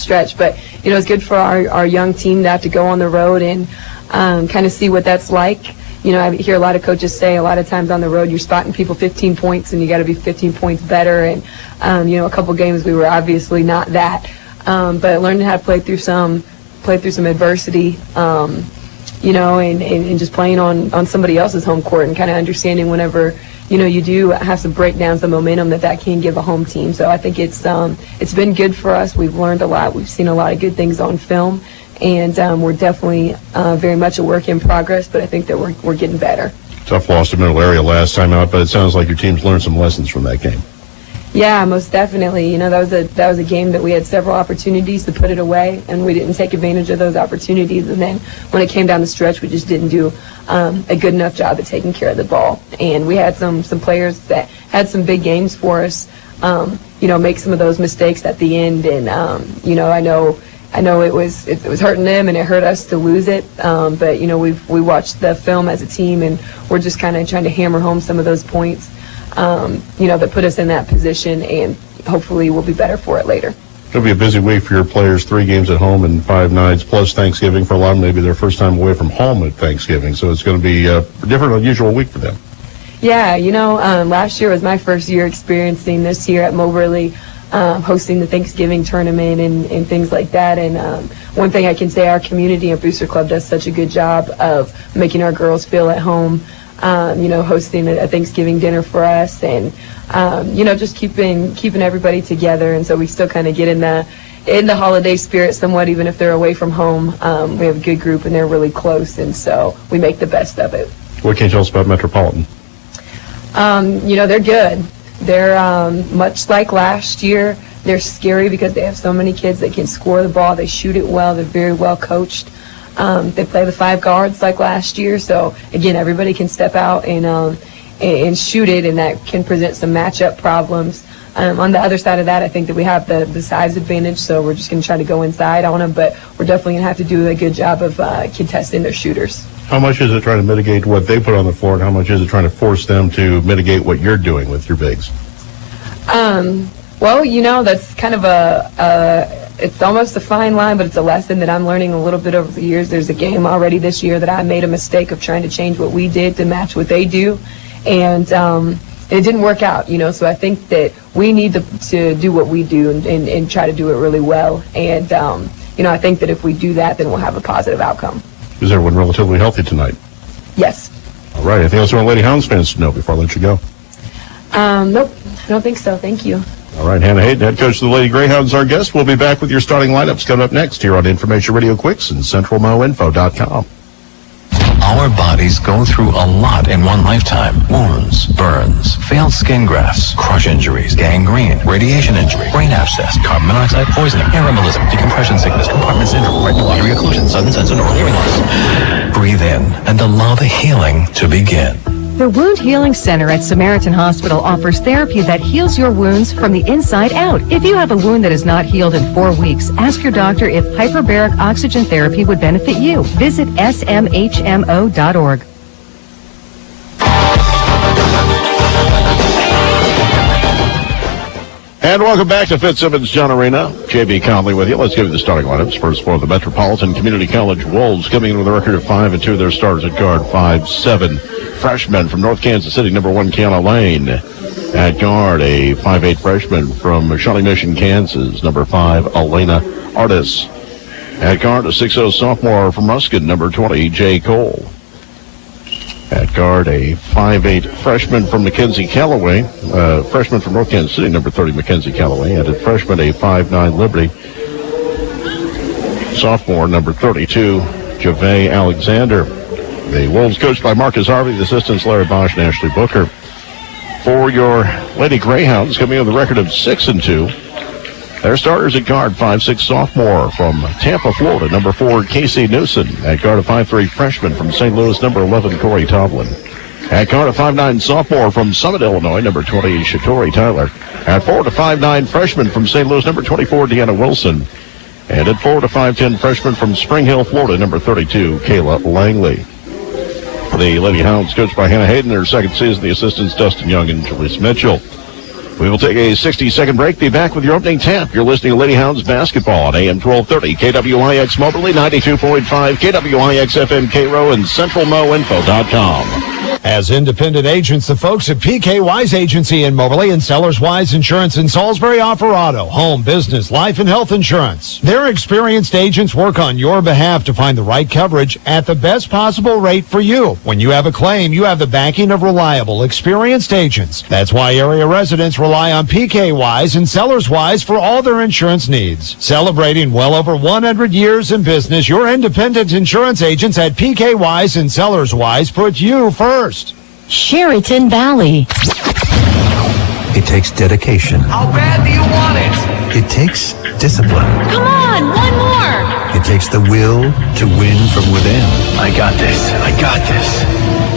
stretch. But, it's good for our young team to have to go on the road and kind of see what that's like. I hear a lot of coaches say a lot of times on the road you're spotting people 15 points and you got to be 15 points better. And, a couple games we were obviously not that. But learning how to play through some adversity, and just playing on somebody else's home court and kind of understanding whenever, you do have some breakdowns, the momentum that can give a home team. So I think it's been good for us. We've learned a lot. We've seen a lot of good things on film. And we're definitely very much a work in progress, but I think that we're getting better. Tough loss to Middle Area last time out, but it sounds like your team's learned some lessons from that game. Yeah, most definitely. That was a game that we had several opportunities to put it away, and we didn't take advantage of those opportunities. And then when it came down the stretch, we just didn't do a good enough job of taking care of the ball. And we had some players that had some big games for us, make some of those mistakes at the end. And, I know it was hurting them and it hurt us to lose it, but we watched the film as a team and we're just kind of trying to hammer home some of those points, that put us in that position, and hopefully we'll be better for it later. It'll be a busy week for your players, 3 games at home and 5 nights, plus Thanksgiving for a lot, maybe their first time away from home at Thanksgiving, so it's going to be a different, unusual week for them. Yeah, last year was my first year experiencing this here at Moberly. Hosting the Thanksgiving tournament and things like that. And one thing I can say, our community and Booster Club does such a good job of making our girls feel at home, hosting a Thanksgiving dinner for us and, just keeping everybody together. And so we still kind of get in the holiday spirit somewhat, even if they're away from home. We have a good group and they're really close, and so we make the best of it. What can you tell us about Metropolitan? They're good. They're much like last year. They're scary because they have so many kids that can score the ball. They shoot it well. They're very well coached. They play the 5 guards like last year. So, again, everybody can step out and shoot it, and that can present some matchup problems. On the other side of that, I think that we have the size advantage, so we're just going to try to go inside on them. But we're definitely going to have to do a good job of contesting their shooters. How much is it trying to mitigate what they put on the floor, and how much is it trying to force them to mitigate what you're doing with your bigs? That's kind of it's almost a fine line, but it's a lesson that I'm learning a little bit over the years. There's a game already this year that I made a mistake of trying to change what we did to match what they do, and it didn't work out, so I think that we need to do what we do and try to do it really well, and, I think that if we do that, then we'll have a positive outcome. Is everyone relatively healthy tonight? Yes. All right. Anything else you want Lady Hounds fans to know before I let you go? Nope. I don't think so. Thank you. All right. Hannah Hayden, head coach of the Lady Greyhounds, our guest. We'll be back with your starting lineups coming up next here on Information Radio Quicks and CentralMoInfo.com. Our bodies go through a lot in one lifetime. Wounds, burns, failed skin grafts, crush injuries, gangrene, radiation injury, brain abscess, carbon monoxide poisoning, air embolism, decompression sickness, compartment syndrome, retinal artery occlusion, sudden sense of neural hearing loss. Breathe in and allow the healing to begin. The Wound Healing Center at Samaritan Hospital offers therapy that heals your wounds from the inside out. If you have a wound that is not healed in 4 weeks, ask your doctor if hyperbaric oxygen therapy would benefit you. Visit smhmo.org. And welcome back to Fitzsimmons John Arena. J.B. Conley with you. Let's give you the starting lineups. First for the Metropolitan Community College Wolves, coming in with a record of 5-2. Their starters at guard, 5'7". Freshman from North Kansas City, number 1, Kiana Lane. At guard, a 5'8" freshman from Shawnee Mission, Kansas, number 5, Elena Artis. At guard, a 6'0" sophomore from Ruskin, number 20, Jay Cole. At guard, a 5'8" freshman from Mackenzie Callaway, freshman from North Kansas City, number 30, Mackenzie Callaway. And at freshman, a 5'9" Liberty sophomore, number 32, Jave Alexander. The Wolves coached by Marcus Harvey, the assistants Larry Bosch and Ashley Booker. For your Lady Greyhounds, coming in with a record of 6-2. Their starters at guard, 5'6" sophomore from Tampa, Florida, number 4, Casey Newsom. At guard, a 5'3" freshman from St. Louis, number 11, Corey Tomlin. At guard, a 5'9" sophomore from Summit, Illinois, number 20, Shatori Tyler. At forward, a 5'9" freshman from St. Louis, number 24, Deanna Wilson. And at forward, a 5'10" freshman from Spring Hill, Florida, number 32, Kayla Langley. The Lady Hounds, coached by Hannah Hayden, their second season, the assistants Dustin Young and Jaleese Mitchell. We will take a 60-second break. Be back with your opening tap. You're listening to Lady Hounds basketball on AM 1230, KWIX Moberly, 92.5, KWIX FM Cairo, and CentralMoInfo.com. As independent agents, the folks at PK Wise Agency in Moberly and Sellers Wise Insurance in Salisbury offer auto, home, business, life, and health insurance. Their experienced agents work on your behalf to find the right coverage at the best possible rate for you. When you have a claim, you have the backing of reliable, experienced agents. That's why area residents rely on PK Wise and Sellers Wise for all their insurance needs. Celebrating well over 100 years in business, your independent insurance agents at PK Wise and Sellers Wise put you first. Sheraton Valley. It takes dedication. How bad do you want it? It takes discipline. Come on, one more. It takes the will to win from within. I got this. I got this.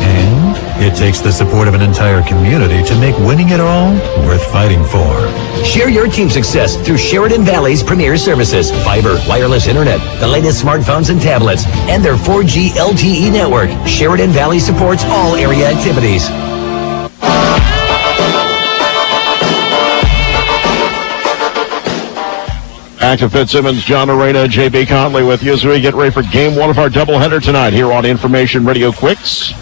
And it takes the support of an entire community to make winning it all worth fighting for. Share your team's success through Sheridan Valley's premier services, fiber, wireless internet, the latest smartphones and tablets, and their 4G LTE network. Sheridan Valley supports all area activities. Back to Fitzsimmons, John Arena, J.B. Conley with you as we get ready for game one of our doubleheader tonight here on Information Radio Quicks.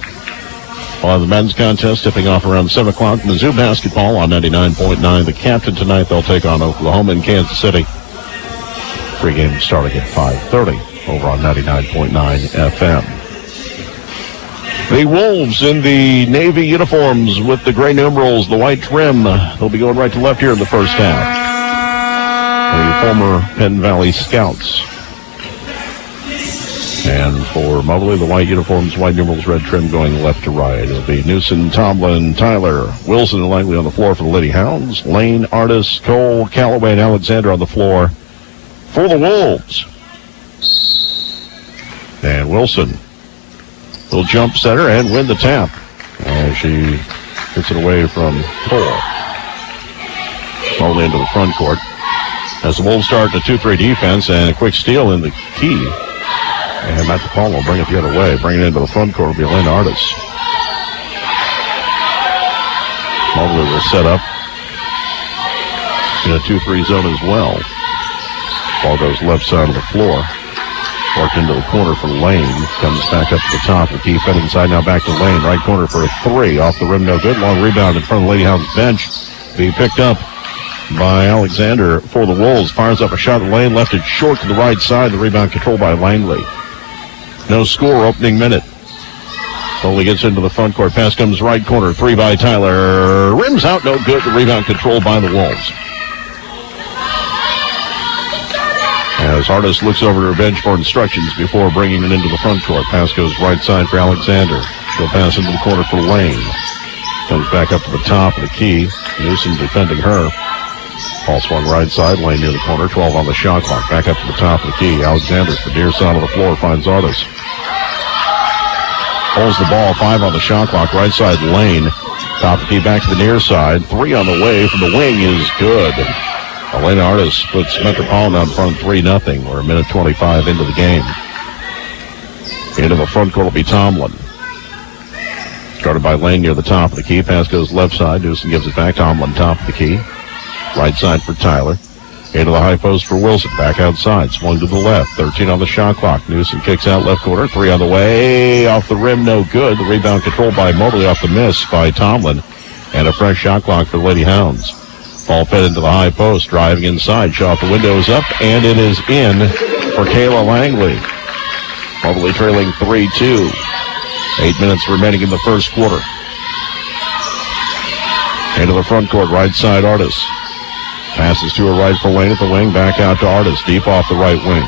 On the men's contest, tipping off around 7 o'clock. Mizzou basketball on 99.9. The Captain tonight, they'll take on Oklahoma in Kansas City. Pre-game starting at 5:30 over on 99.9 FM. The Wolves in the Navy uniforms with the gray numerals, the white trim. They'll be going right to left here in the first half. The former Penn Valley Scouts. And for Moberly, the white uniforms, white numerals, red trim going left to right. It'll be Newsom, Tomlin, Tyler, Wilson, and Langley on the floor for the Lady Hounds. Lane, Artis, Cole, Callaway, and Alexander on the floor for the Wolves. And Wilson will jump center and win the tap as she gets it away from Cole. Moberly into the front court. As the Wolves start the 2-3 defense and a quick steal in the key. And Matt DePaul will bring it the other way. Bring it into the front court will be Lynn Artis. Moberly will set up in a 2-3 zone as well. Ball goes left side of the floor. Worked into the corner for Lane. Comes back up to the top. The key fed inside. Now back to Lane. Right corner for a 3. Off the rim, no good. Long rebound in front of the Lady Hounds bench. Be picked up by Alexander for the Wolves. Fires up a shot at Lane. Left it short to the right side. The rebound controlled by Langley. No score opening minute. Only gets into the front court. Pass comes right corner. 3 by Tyler. Rims out, no good. The rebound controlled by the Wolves. As Artis looks over to her bench for instructions before bringing it into the front court. Pass goes right side for Alexander. She'll pass into the corner for Lane. Comes back up to the top of the key. Newsom defending her. Ball swung right side, Lane near the corner, 12 on the shot clock. Back up to the top of the key. Alexander, the near side of the floor, finds Artis. Holds the ball, 5 on the shot clock, right side Lane. Top of the key, back to the near side. 3 on the way from the wing is good. Elena Artis puts Metropolitan on front 3-0. We're a minute 25 into the game. Into the front court will be Tomlin. Started by Lane near the top of the key. Pass goes left side. Newsom gives it back. Tomlin top of the key. Right side for Tyler. Into the high post for Wilson. Back outside. Swung to the left. 13 on the shot clock. Newsom kicks out left corner. 3 on the way. Off the rim. No good. The rebound controlled by Moberly off the miss by Tomlin. And a fresh shot clock for the Lady Hounds. Ball fed into the high post. Driving inside. Shot the windows up. And it is in for Kayla Langley. Moberly trailing 3-2. 8 minutes remaining in the first quarter. Into the front court. Right side Artis. Passes to her right for Lane at the wing. Back out to Artis. Deep off the right wing.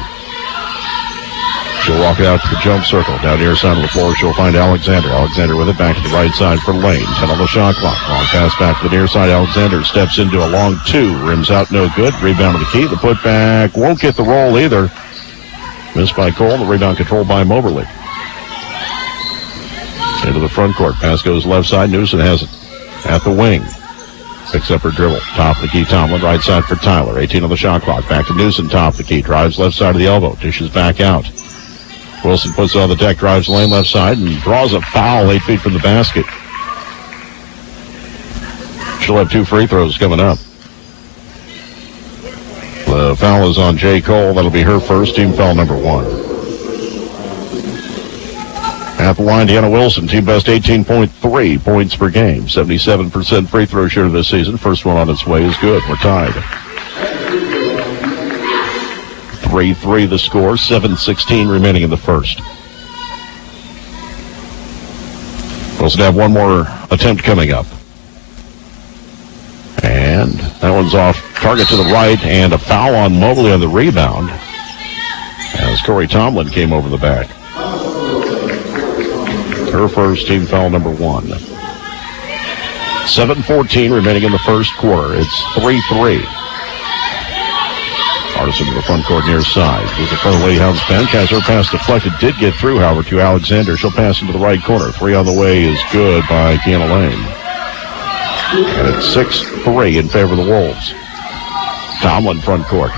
She'll walk it out to the jump circle. Down near side of the floor, she'll find Alexander. Alexander with it back to the right side for Lane. 10 on the shot clock. Long pass back to the near side. Alexander steps into a long 2. Rims out, no good. Rebound to the key. The putback won't get the roll either. Missed by Cole. The rebound controlled by Moberly. Into the front court. Pass goes left side. Newsom has it at the wing. Picks up her dribble. Top of the key, Tomlin. Right side for Tyler. 18 on the shot clock. Back to Newsom. Top of the key. Drives left side of the elbow. Dishes back out. Wilson puts it on the deck. Drives lane left side and draws a foul 8 feet from the basket. She'll have 2 free throws coming up. The foul is on Jay Cole. That'll be her first, team foul number 1. At the line, Deanna Wilson, team best 18.3 points per game. 77% free throw shooter this season. First one on its way is good. We're tied. 3-3 the score. 7:16 remaining in the first. Wilson have one more attempt coming up. And that one's off target to the right, and a foul on Mobley on the rebound as Corey Tomlin came over the back. Her first, team foul number 1. 7:14 remaining in the first quarter. It's 3-3. Artisan to the front court near side. With the front of the Lady Hounds bench. Has her pass deflected. Did get through, however, to Alexander. She'll pass into the right corner. 3 on the way is good by Kiana Lane. And it's 6-3 in favor of the Wolves. Tomlin front court.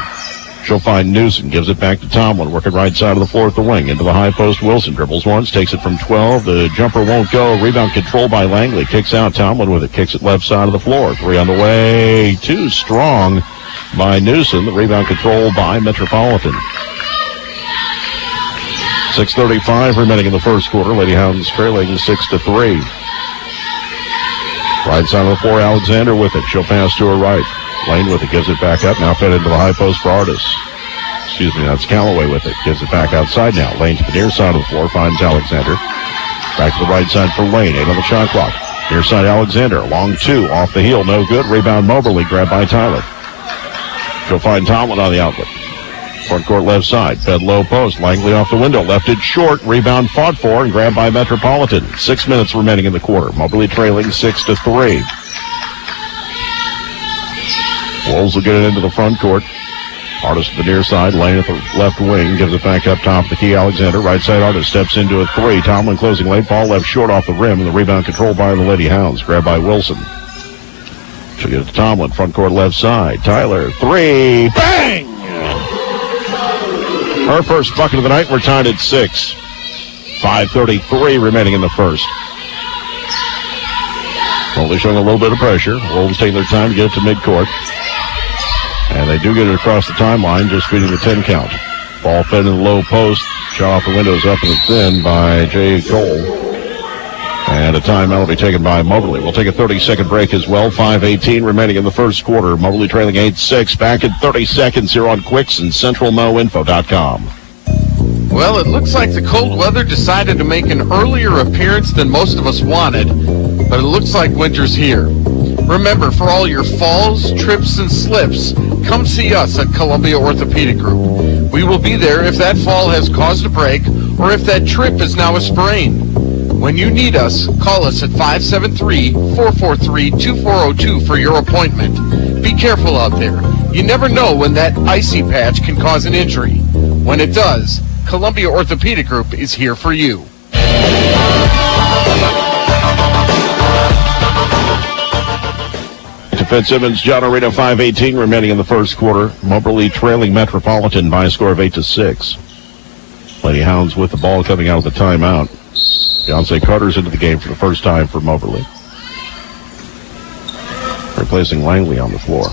She'll find Newsom. Gives it back to Tomlin. Working right side of the floor at the wing. Into the high post. Wilson dribbles once. Takes it from 12. The jumper won't go. Rebound controlled by Langley. Kicks out. Tomlin with it. Kicks it left side of the floor. 3 on the way. Too strong by Newsom. The rebound controlled by Metropolitan. 6:35 remaining in the first quarter. Lady Hounds trailing 6-3. Right side of the floor, Alexander with it. She'll pass to her right. Lane with it, gives it back up. Now fed into the high post for Artis. That's Callaway with it. Gives it back outside now. Lane to the near side of the floor, finds Alexander. Back to the right side for Lane. 8 on the shot clock. Near side, Alexander. Long 2, off the heel, no good. Rebound Moberly, grabbed by Tyler. She'll find Tomlin on the outlet. Front court left side. Fed low post. Langley off the window. Left it short. Rebound fought for and grabbed by Metropolitan. 6 minutes remaining in the quarter. Moberly trailing 6-3. Wolves will get it into the front court. Artis to the near side. Lane at the left wing. Gives it back up top of the key. Alexander. Right side Artis steps into a 3. Tomlin closing late. Ball left short off the rim. And the rebound controlled by the Lady Hounds. Grabbed by Wilson. She'll get it to Tomlin. Front court left side. Tyler. 3. Bang! Her first bucket of the night. We're tied at 6. 5:33 remaining in the first. Only showing a little bit of pressure. Wolves taking their time to get it to midcourt. And they do get it across the timeline, just feeding the 10 count. Ball fed in the low post. Shot off the windows up and it's in by Jay Cole. And a timeout will be taken by Moberly. We'll take a 30-second break as well. 5:18 remaining in the first quarter. Moberly trailing 8-6. Back in 30 seconds here on Quicks and CentralMoInfo.com. Well, it looks like the cold weather decided to make an earlier appearance than most of us wanted, but it looks like winter's here. Remember, for all your falls, trips, and slips, come see us at Columbia Orthopedic Group. We will be there if that fall has caused a break or if that trip is now a sprain. When you need us, call us at 573-443-2402 for your appointment. Be careful out there. You never know when that icy patch can cause an injury. When it does, Columbia Orthopedic Group is here for you. To Fitzsimmons, John Arena, 5:18 remaining in the first quarter. Moberly trailing Metropolitan by a score of 8-6. Lady Hounds with the ball coming out of the timeout. Beyonce Carter's into the game for the first time for Moberly. Replacing Langley on the floor.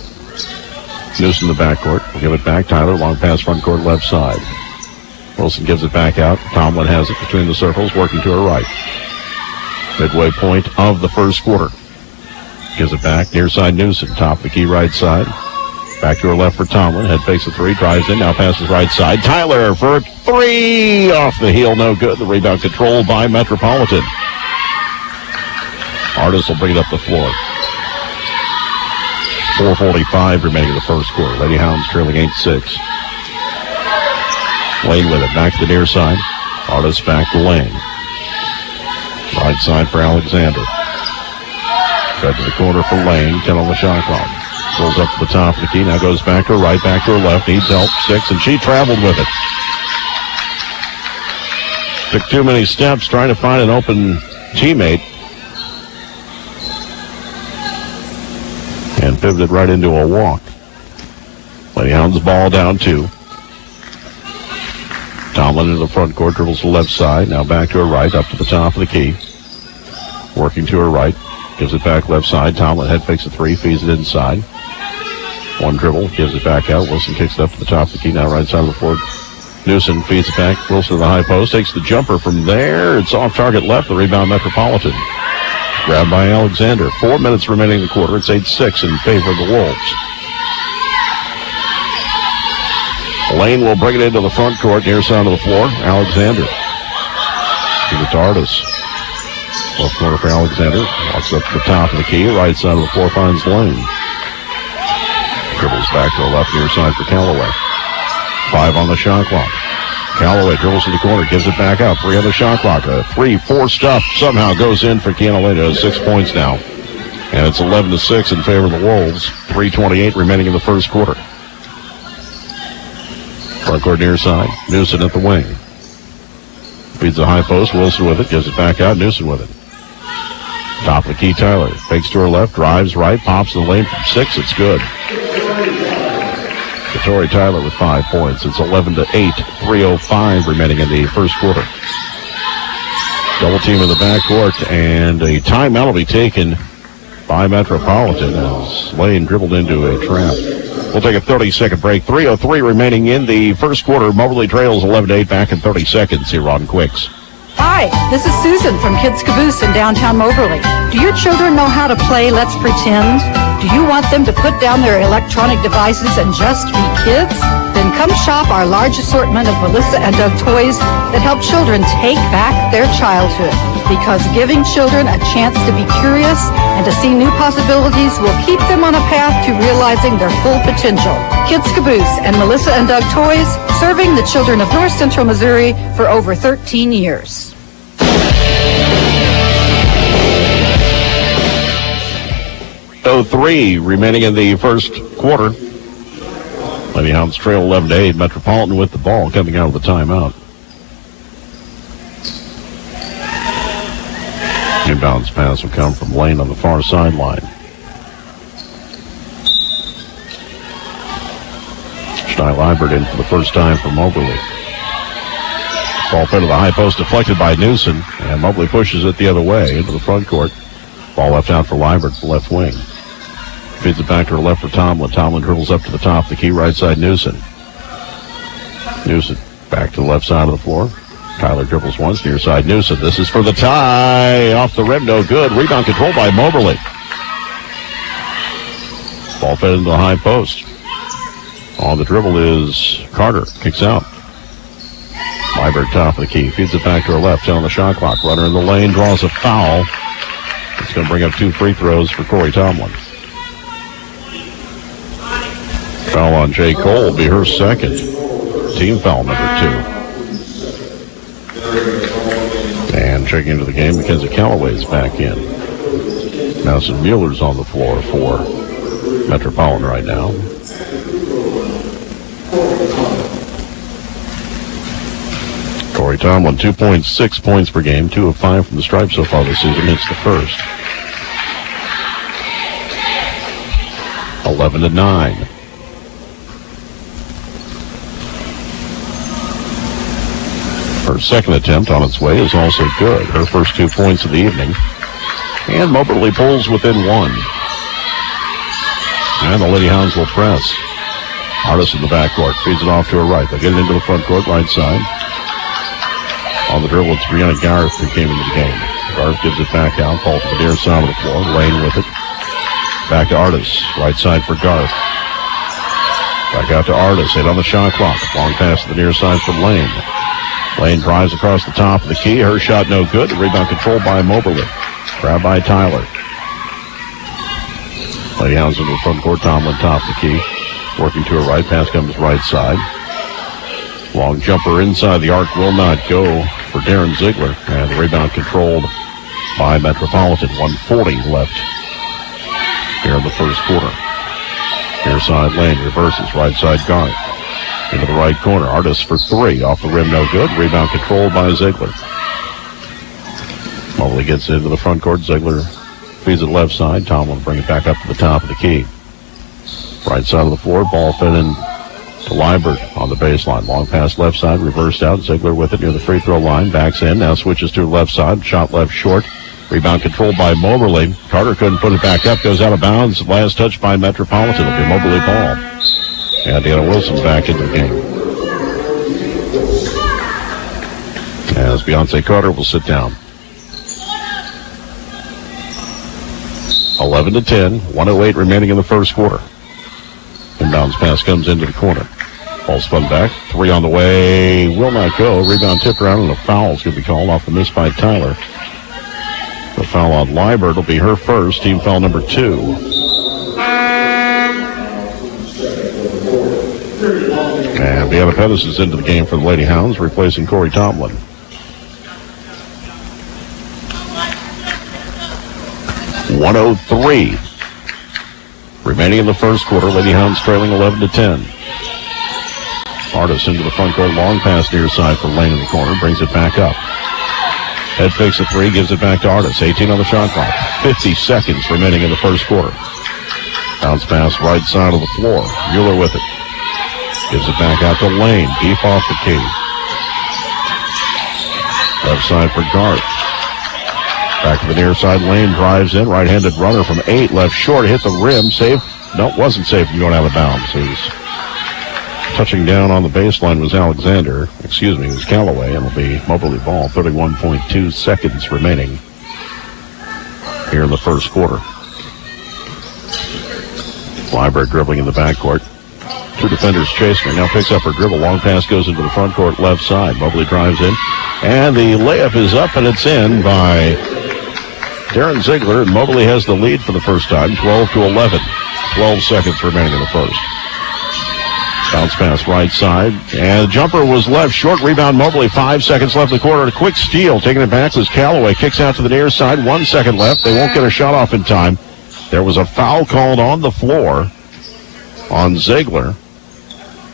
Newsom in the backcourt. Will give it back. Tyler, long pass front court left side. Wilson gives it back out. Tomlin has it between the circles, working to her right. Midway point of the first quarter. Gives it back. Near side Newsom. Top of the key right side. Back to her left for Tomlin. Head fakes the 3. Drives in. Now passes right side. Tyler for 3. Off the heel. No good. The rebound controlled by Metropolitan. Artis will bring it up the floor. 4:45 remaining in the first quarter. Lady Hounds trailing 8-6. Lane with it. Back to the near side. Artis back to Lane. Right side for Alexander. Fed to the corner for Lane. 10 on the shot clock. Pulls up to the top of the key. Now goes back to her right, back to her left. Needs help. 6, and she traveled with it. Took too many steps trying to find an open teammate. And pivoted right into a walk. Lady Hounds ball down 2. Tomlin in the front court, dribbles to the left side. Now back to her right, up to the top of the key. Working to her right. Gives it back left side. Tomlin head fakes a three, feeds it inside. One dribble, gives it back out. Wilson kicks it up to the top of the key, now right side of the floor. Newsom feeds it back. Wilson to the high post, takes the jumper from there. It's off target left. The rebound, Metropolitan. Grabbed by Alexander. 4 minutes remaining in the quarter. It's 8-6 in favor of the Wolves. Lane will bring it into the front court, near side of the floor. Alexander. Give it to Artis. Left corner for Alexander. Walks up to the top of the key. Right side of the floor finds Lane. Dribbles back to the left near side for Callaway. 5 on the shot clock. Callaway dribbles in the corner, gives it back out. 3 on the shot clock. A 3-4 stuff somehow goes in for Canaleta. 6 points now. And it's 11-6 in favor of the Wolves. 3:28 remaining in the first quarter. Front court near side. Newsom at the wing. Feeds the high post. Wilson with it. Gives it back out. Newsom with it. Top of the key, Tyler. Fakes to her left. Drives right. Pops in the lane from 6. It's good. Tori Tyler with 5 points. It's 11-8. 3:05 remaining in the first quarter. Double team in the backcourt, and a timeout will be taken by Metropolitan as Lane dribbled into a trap. We'll take a 30-second break. 3:03 remaining in the first quarter. Moberly trails 11-8. Back in 30 seconds here on Quicks. Hi, this is Susan from Kids Caboose in downtown Moberly. Do your children know how to play Let's Pretend? Do you want them to put down their electronic devices and just be kids? Then come shop our large assortment of Melissa and Doug toys that help children take back their childhood. Because giving children a chance to be curious and to see new possibilities will keep them on a path to realizing their full potential. Kids Caboose and Melissa and Doug toys, serving the children of North Central Missouri for over 13 years. 3:03 remaining in the first quarter. Lady Hounds trail 11-8. Metropolitan with the ball coming out of the timeout. Inbounds pass will come from Lane on the far sideline. Stein-Libert in for the first time for Moberly. Ball fed to the high post, deflected by Newsom, and Moberly pushes it the other way into the front court. Ball left out for Libert, the left wing. Feeds it back to her left for Tomlin. Tomlin dribbles up to the top of the key, right side Newsom. Newsom back to the left side of the floor. Tyler dribbles once, near side Newsom. This is for the tie. Off the rim, no good. Rebound controlled by Moberly. Ball fed into the high post. On the dribble is Carter. Kicks out. Libert top of the key. Feeds it back to her left. 10 on the shot clock. Runner in the lane. Draws a foul. It's going to bring up 2 free throws for Corey Tomlin. Foul on Jay Cole will be her second. Team foul number 2. And checking into the game, Mackenzie Callaway's back in. Madison Mueller's on the floor for Metropolitan right now. Corey Tomlin, 2.6 points per game, 2 of 5 from the stripe so far this season. It's the first. 11-9. Her second attempt on its way is also good. Her first 2 points of the evening. And Moberly pulls within 1. And the Lady Hounds will press. Artis in the backcourt. Feeds it off to her right. They get it into the front court, right side. On the dribble, it's Brianna Garth who came into the game. Garth gives it back out. Ball to the near side of the floor. Lane with it. Back to Artis. Right side for Garth. Back out to Artis. 8 on the shot clock. Long pass to the near side from Lane. Lane drives across the top of the key. Her shot no good. The rebound controlled by Moberly. Grabbed by Tyler. Lady Hounds into the front court. Tomlin top of the key. Working to her right. Pass comes right side. Long jumper inside the arc will not go for Darren Ziegler. And the rebound controlled by Metropolitan. 1:40 left here in the first quarter. Near side Lane reverses. Right side Garth. Into the right corner. Artis for 3. Off the rim, no good. Rebound controlled by Ziegler. Mobley gets into the front court. Ziegler feeds it left side. Tomlin will bring it back up to the top of the key. Right side of the floor. Ball fed in to Libert on the baseline. Long pass left side. Reversed out. Ziegler with it near the free throw line. Backs in. Now switches to left side. Shot left short. Rebound controlled by Moberly. Carter couldn't put it back up. Goes out of bounds. Last touch by Metropolitan. It'll be Moberly ball. And Deanna Wilson back into the game. As Beyonce Carter will sit down. 11-10. 1:08 remaining in the first quarter. Inbounds pass comes into the corner. Ball spun back. 3 on the way. Will not go. Rebound tipped around and a foul is going to be called off the miss by Tyler. The foul on Liebert will be her first. Team foul number 2. And Deanna Pettis is into the game for the Lady Hounds, replacing Corey Tomlin. .103 remaining in the first quarter. Lady Hounds trailing 11-10. Artis into the front court. Long pass near side for Lane in the corner. Brings it back up. Head fakes a 3, gives it back to Artis. 18 on the shot clock. 50 seconds remaining in the first quarter. Bounce pass right side of the floor. Mueller with it. Gives it back out to Lane. Deep off the key. Left side for Garth. Back to the near side. Lane drives in. Right-handed runner from 8. Left short. Hit the rim. Safe. No, wasn't safe from going out of bounds. He was touching down on the baseline was Alexander. Excuse me, it was Callaway. And it'll be Moberly ball. 31.2 seconds remaining here in the first quarter. Liebert dribbling in the backcourt. 2 defenders chasing her. Now picks up her dribble. Long pass goes into the front court left side. Moberly drives in. And the layup is up and it's in by Darren Ziegler. And Moberly has the lead for the first time. 12-11. 12 seconds remaining in the first. Bounce pass right side. And the jumper was left short. Rebound Moberly. 5 seconds left in the quarter. A quick steal. Taking it back was Callaway. Kicks out to the near side. 1 second left. They won't get a shot off in time. There was a foul called on the floor on Ziegler.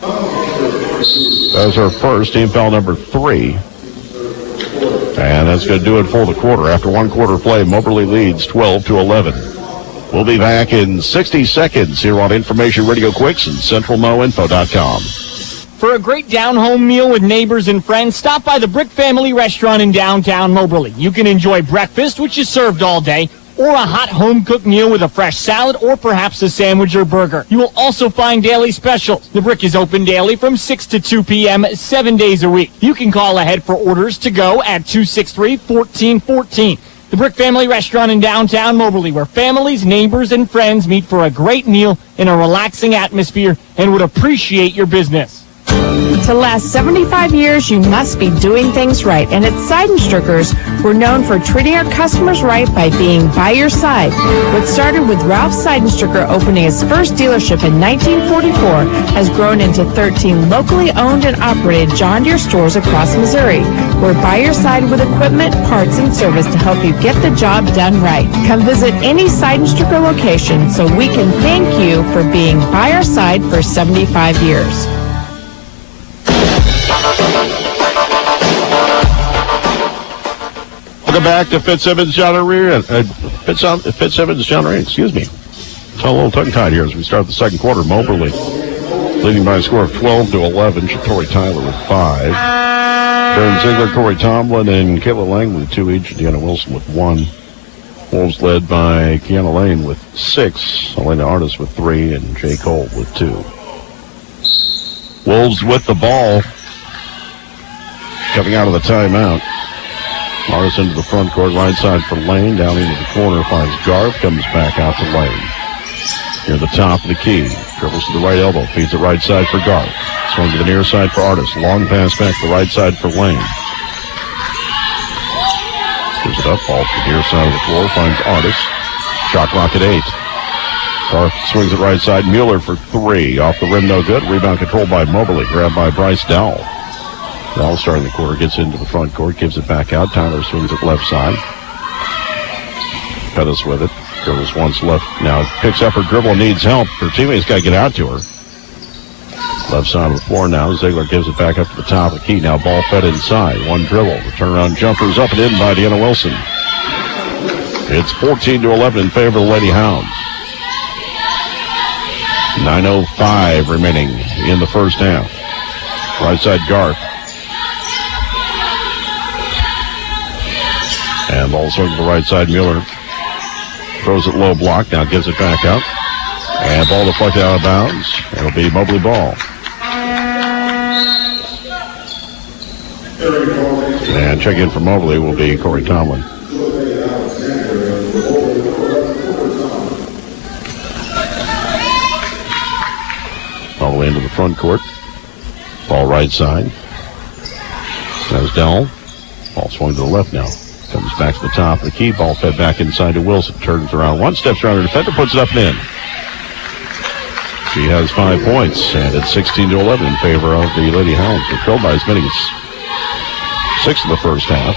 That was her first. Team foul number 3. And that's going to do it for the quarter. After 1 quarter play, Moberly leads 12-11. We'll be back in 60 seconds here on Information Radio Quicks and CentralMoInfo.com. For a great down-home meal with neighbors and friends, stop by the Brick Family Restaurant in downtown Moberly. You can enjoy breakfast, which is served all day, or a hot home-cooked meal with a fresh salad or perhaps a sandwich or burger. You will also find daily specials. The Brick is open daily from 6 to 2 p.m. 7 days a week. You can call ahead for orders to go at 263-1414. The Brick Family Restaurant in downtown Moberly, where families, neighbors, and friends meet for a great meal in a relaxing atmosphere and would appreciate your business. To last 75 years, you must be doing things right. And at Seidenstrickers, we're known for treating our customers right by being by your side. What started with Ralph Seidenstricker opening his first dealership in 1944 has grown into 13 locally owned and operated John Deere stores across Missouri. We're by your side with equipment, parts, and service to help you get the job done right. Come visit any Seidenstricker location so we can thank you for being by our side for 75 years. Welcome back to Fitzsimmons, John Arena. Fitzsimmons, John Arena, excuse me. It's a little tongue-tied here as we start the second quarter. Moberly leading by a score of 12-11. Shatori Tyler with 5. Darren Ziegler, Corey Tomlin, and Kayla Lang with 2 each. Deanna Wilson with 1. Wolves led by Kiana Lane with 6. Elena Artis with 3. And Jay Cole with 2. Wolves with the ball. Coming out of the timeout. Artis into the front court, right side for Lane. Down into the corner, finds Garth, comes back out to Lane. Near the top of the key. Dribbles to the right elbow, feeds it right side for Garth. Swing to the near side for Artis. Long pass back to the right side for Lane. Gives it up, ball to the near side of the floor, finds Artis. Shot clock at 8. Garth swings it right side. Mueller for 3. Off the rim, no good. Rebound controlled by Moberly. Grabbed by Bryce Dowell. Dowell starting the quarter, gets into the front court, gives it back out. Tyler swings it left side. Pettis with it. Dribbles once left. Now picks up her dribble, needs help. Her teammates got to get out to her. Left side of the floor now. Ziegler gives it back up to the top of the key. Now ball fed inside. 1 dribble. The turnaround jumper's up and in by Deanna Wilson. It's 14-11 in favor of the Lady Hounds. 9:05 remaining in the first half. Right side Garth. And ball swing to the right side. Mueller throws it low block. Now gives it back up. And ball deflected out of bounds. It'll be Mobley ball. And check in for Mobley will be Corey Tomlin. All the way into the front court. Ball right side. There's Dell. Ball swung to the left now. Comes back to the top of the key. Ball fed back inside to Wilson. Turns around one, steps around the defender, puts it up and in. She has 5 points, and it's 16-11 in favor of the Lady Hounds. They're trailed by as many as 6 in the first half.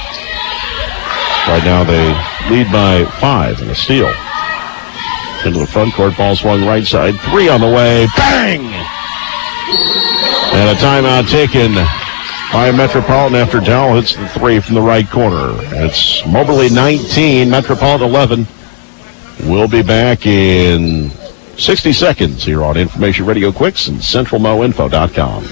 Right now they lead by 5 in a steal. Into the front court, ball swung right side. 3 on the way. Bang! And a timeout taken by Metropolitan after Dell hits the 3 from the right corner. It's Moberly 19, Metropolitan 11. We'll be back in 60 seconds here on Information Radio Quicks and CentralMoInfo.com.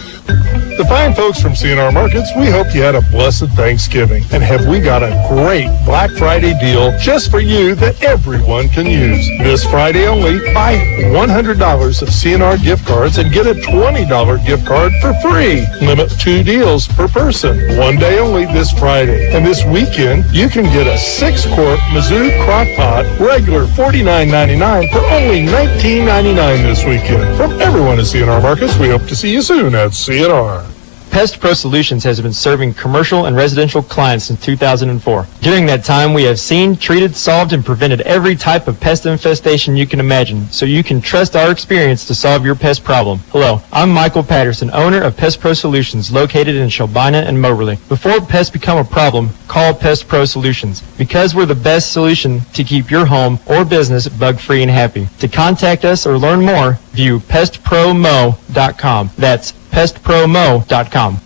The fine folks from CNR Markets, we hope you had a blessed Thanksgiving. And have we got a great Black Friday deal just for you that everyone can use. This Friday only, buy $100 of CNR gift cards and get a $20 gift card for free. Limit 2 deals per person. 1 day only this Friday. And this weekend, you can get a 6-quart Mizzou crock pot, regular $49.99 for only $19.99 this weekend. From everyone at CNR Markets, we hope to see you soon at CNR. Pest Pro Solutions has been serving commercial and residential clients since 2004. During that time, we have seen, treated, solved, and prevented every type of pest infestation you can imagine, so you can trust our experience to solve your pest problem. Hello, I'm Michael Patterson, owner of Pest Pro Solutions, located in Shelbina and Moberly. Before pests become a problem, call Pest Pro Solutions, because we're the best solution to keep your home or business bug-free and happy. To contact us or learn more, view pestpromo.com. That's pestpromo.com.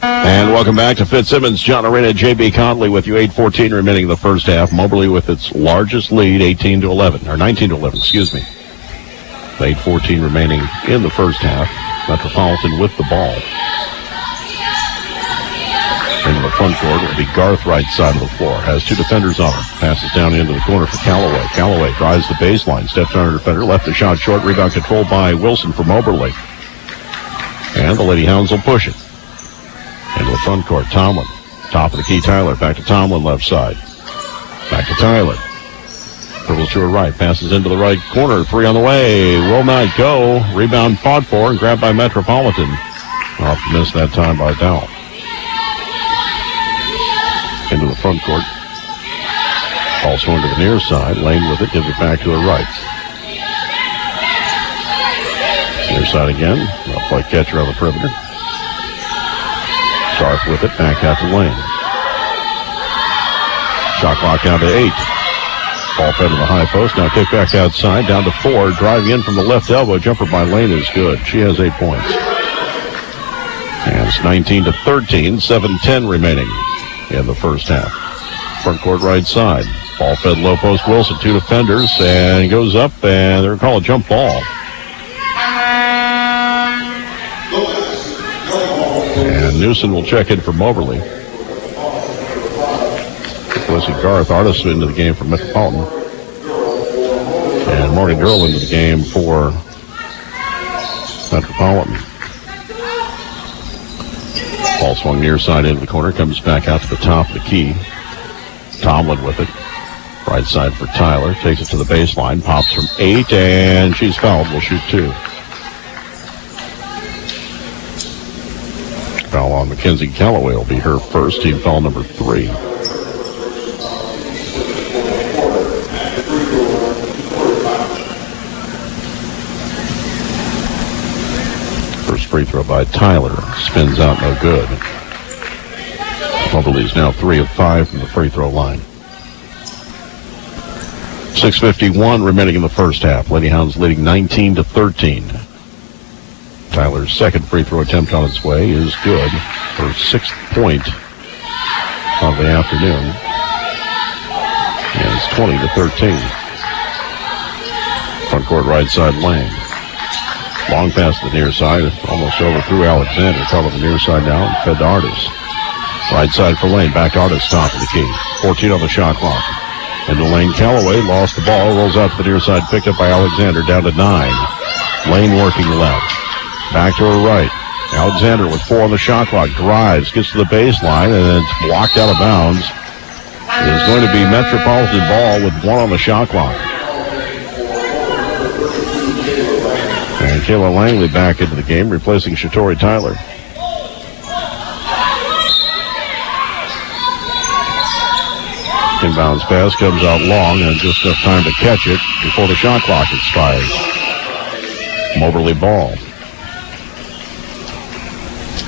And welcome back to Fitzsimmons. John Arena, J.B. Conley with you. 8:14 remaining in the first half. Moberly with its largest lead, 19-11, excuse me. 8:14 remaining in the first half. Metropolitan with the ball. Into the front court, it'll be Garth right side of the floor. Has 2 defenders on her. Passes down into the corner for Callaway. Callaway drives the baseline. Steps on her defender. Left the shot short. Rebound controlled by Wilson from Moberly. And the Lady Hounds will push it. Into the front court. Tomlin. Top of the key. Tyler. Back to Tomlin left side. Back to Tyler. Dribbles to her right. Passes into the right corner. 3 on the way. Will not go. Rebound fought for and grabbed by Metropolitan. Off missed that time by Dowell. Into the front court. Ball swung to the near side. Lane with it. Gives it back to her right. Near side again. Well play catcher on the perimeter. Garth with it. Back out to Lane. Shot clock down to 8. Ball fed to the high post. Now kick back outside. Down to 4. Driving in from the left elbow. Jumper by Lane is good. She has 8 points. And it's 19-13. 7:10 remaining in the first half. Front court right side. Ball fed low post Wilson. 2 defenders and goes up and they're called a jump ball. And Newsom will check in for Moberly. Wesley Garth, artist into the game for Metropolitan. And Marty Durrell into the game for Metropolitan. Ball swung near side into the corner, comes back out to the top of the key. Tomlin with it. Right side for Tyler. Takes it to the baseline. Pops from 8, and she's fouled. Will shoot 2. Foul on Mackenzie Callaway will be her first. Team foul number 3. First free throw by Tyler. Spins out, no good. Moberly's now 3 of 5 from the free throw line. 6:51 remaining in the first half. Lady Hounds leading 19-13. Tyler's second free throw attempt on its way is good. Her 6th point of the afternoon. And it's 20-13. Front court right side Lane. Long pass to the near side, almost overthrew Alexander. Caught on the near side now and fed to Artis. Right side for Lane, back to Artis, top of the key. 14 on the shot clock. Into Lane. Callaway lost the ball, rolls out to the near side, picked up by Alexander, down to 9. Lane working left. Back to her right. Alexander with 4 on the shot clock. Drives, gets to the baseline, and then it's blocked out of bounds. It is going to be Metropolitan ball with 1 on the shot clock. And Kayla Langley back into the game, replacing Shatori Tyler. Inbounds pass comes out long, and just enough time to catch it before the shot clock expires. Moberly ball.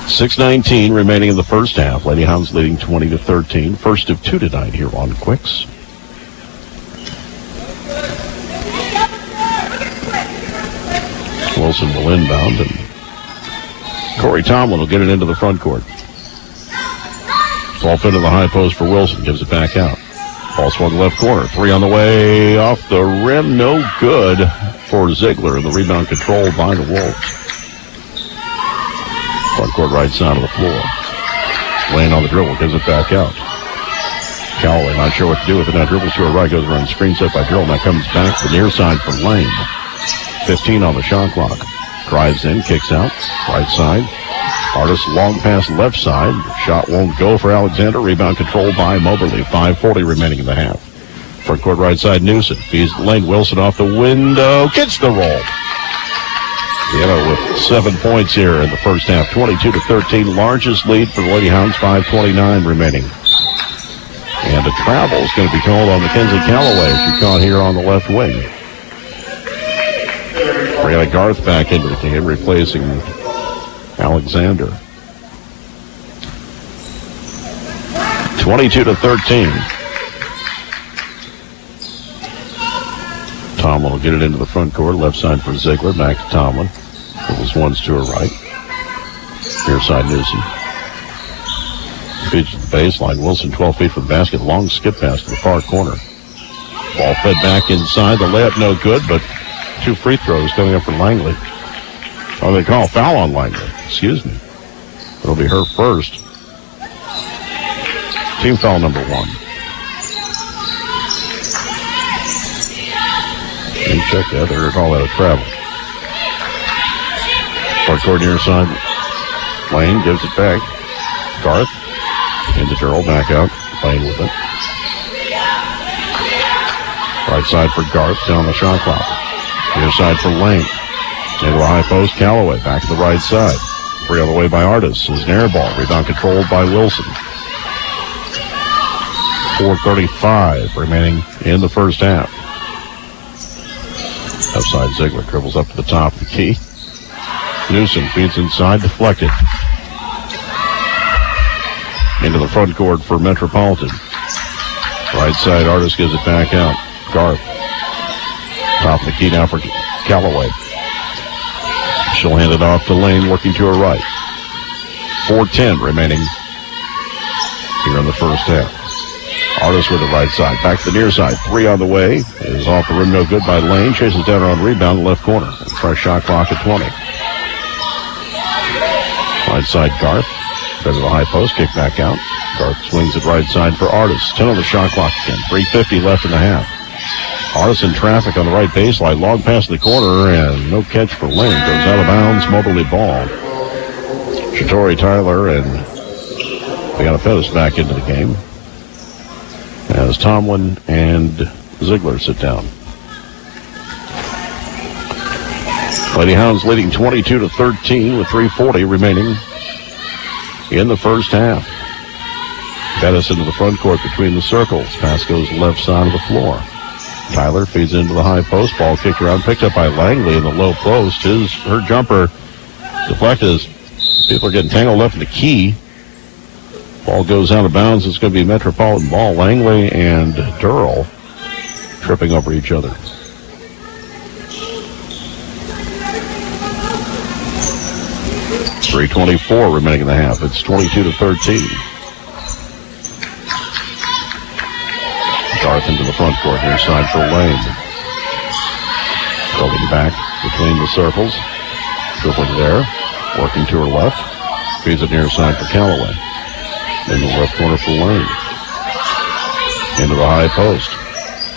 6:19 remaining in the first half. Lady Hounds leading 20-13. First of 2 tonight here on Quicks. Wilson will inbound, and Corey Tomlin will get it into the front court. Ball into the high post for Wilson. Gives it back out. Ball swung left corner. 3 on the way. Off the rim. No good for Ziegler. And the rebound controlled by the Wolves. Front court right side of the floor. Lane on the dribble. Gives it back out. Callaway not sure what to do with it. Now dribbles to her right. Goes around screen set by Drill. Now comes back to the near side for Lane. 15 on the shot clock. Drives in. Kicks out. Right side. Artis long pass left side. Shot won't go for Alexander. Rebound controlled by Moberly. 5:40 remaining in the half. Front court right side, Newsom. Feeds the lane. Wilson off the window. Gets the roll. Vienna with 7 points here in the first half. 22-13. Largest lead for the Lady Hounds. 5:29 remaining. And a travel is going to be called on Mackenzie Callaway. She caught here on the left wing. Brianna Garth back into the game, replacing Alexander. 22-13. Tomlin will get it into the front court. Left side for Ziegler. Back to Tomlin. It was ones to her right. Near side Newsom. Feeds to the baseline. Wilson 12 feet from the basket. Long skip pass to the far corner. Ball fed back inside. The layup no good, but 2 free throws coming up for Langley. Oh, they call a foul on Langley. Excuse me. It'll be her first. Team foul number 1. And check that. They're going to call that a travel. Front court near side. Lane gives it back. Garth. Into Durrell. Back out. Lane with it. Right side for Garth. Down the shot clock. Near side for Lane. Into the high post. Callaway back to the right side. 3 on the way by Artis. Is an air ball. Rebound controlled by Wilson. 4:35 remaining in the first half. Outside Ziegler dribbles up to the top of the key. Newsom feeds inside, deflected. Into the front court for Metropolitan. Right side, Artis gives it back out. Garth. Top of the key now for Callaway. She'll hand it off to Lane, working to her right. 4:10 remaining here in the first half. Artis with the right side. Back to the near side. 3 on the way. Is off the rim, no good by Lane. Chases down on rebound, left corner. Fresh shot clock at 20. Right side, Garth. Goes to the high post, kick back out. Garth swings it right side for Artis. 10 on the shot clock again. 3:50 left in the half. Artis in traffic on the right baseline. Long pass in the corner, and no catch for Lane. Goes out of bounds. Moberly ball. Shatori Tyler and Brianna Pettis back into the game as Tomlin and Ziegler sit down. Lady Hounds leading 22-13 with 3:40 remaining in the first half. Pettis into the front court between the circles. Pass goes left side of the floor. Tyler feeds into the high post. Ball kicked around, picked up by Langley in the low post. Her jumper deflected as people are getting tangled up in the key. Ball goes out of bounds. It's going to be Metropolitan ball. Langley and Durrell tripping over each other. .324 remaining in the half. It's 22-13. Garth into the front court, near side for Lane. Going back between the circles. Dribbling there. Working to her left. Feeds it near side for Callaway. In the left corner for Lane. Into the high post.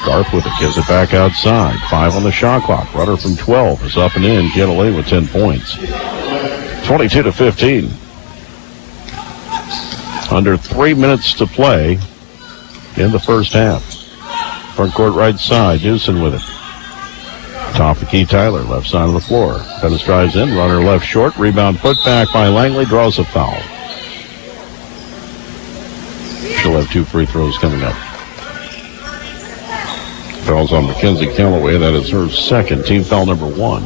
Garth with it. Gives it back outside. 5 on the shot clock. Runner from 12 is up and in. Getaway with 10 points. 22-15. Under 3 minutes to play in the first half. Front court right side. Newsom with it. Top of the key, Tyler. Left side of the floor. Pettis drives in. Runner left short. Rebound put back by Langley. Draws a foul. She'll have 2 free throws coming up. Fouls on Mackenzie Callaway. That is her second. Team foul number 1.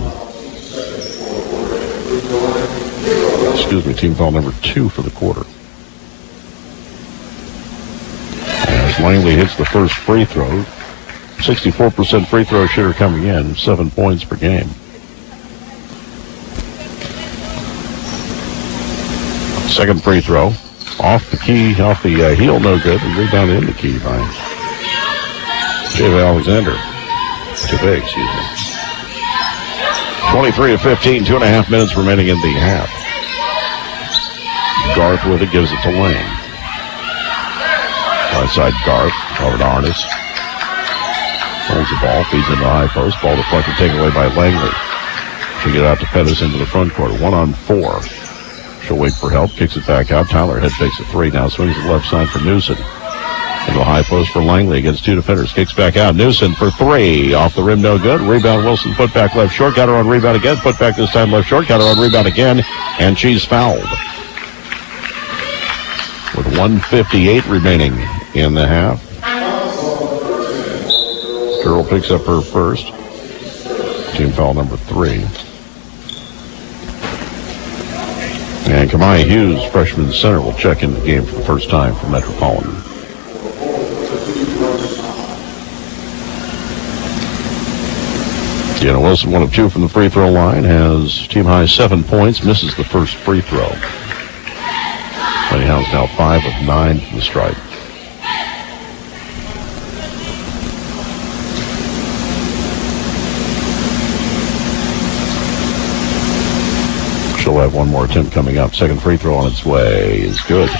Excuse me, team foul number 2 for the quarter. As Langley hits the first free throw, 64% free throw shooter coming in, 7 points per game. Second free throw, off the key, off the heel, no good. And rebound in the key by Jave Alexander. Jave, excuse me. 23-15, 2.5 minutes remaining in the half. Garth with it, gives it to Lane. Right side Garth, over to Arnis. Holds the ball, feeds into the high post. Ball deflected, taken away by Langley. She'll get out to Pettis into the front court. 1-on-4. She'll wait for help, kicks it back out. Tyler head fakes a 3, now swings it left side for Newsom. Into the high post for Langley against 2 defenders. Kicks back out. Newsom for 3. Off the rim, no good. Rebound, Wilson, put back left short. Got her on rebound again. Put back this time left short. Got her on rebound again. And she's fouled. With 1:58 remaining in the half. Girl picks up her first. Team foul number 3. And Kamai Hughes, freshman center, will check in the game for the first time for Metropolitan. Deanna Wilson, 1 of 2 from the free throw line, has team high 7 points, misses the first free throw. Greyhounds now 5 of 9 from the stripe. She'll have one more attempt coming up. Second free throw on its way is good.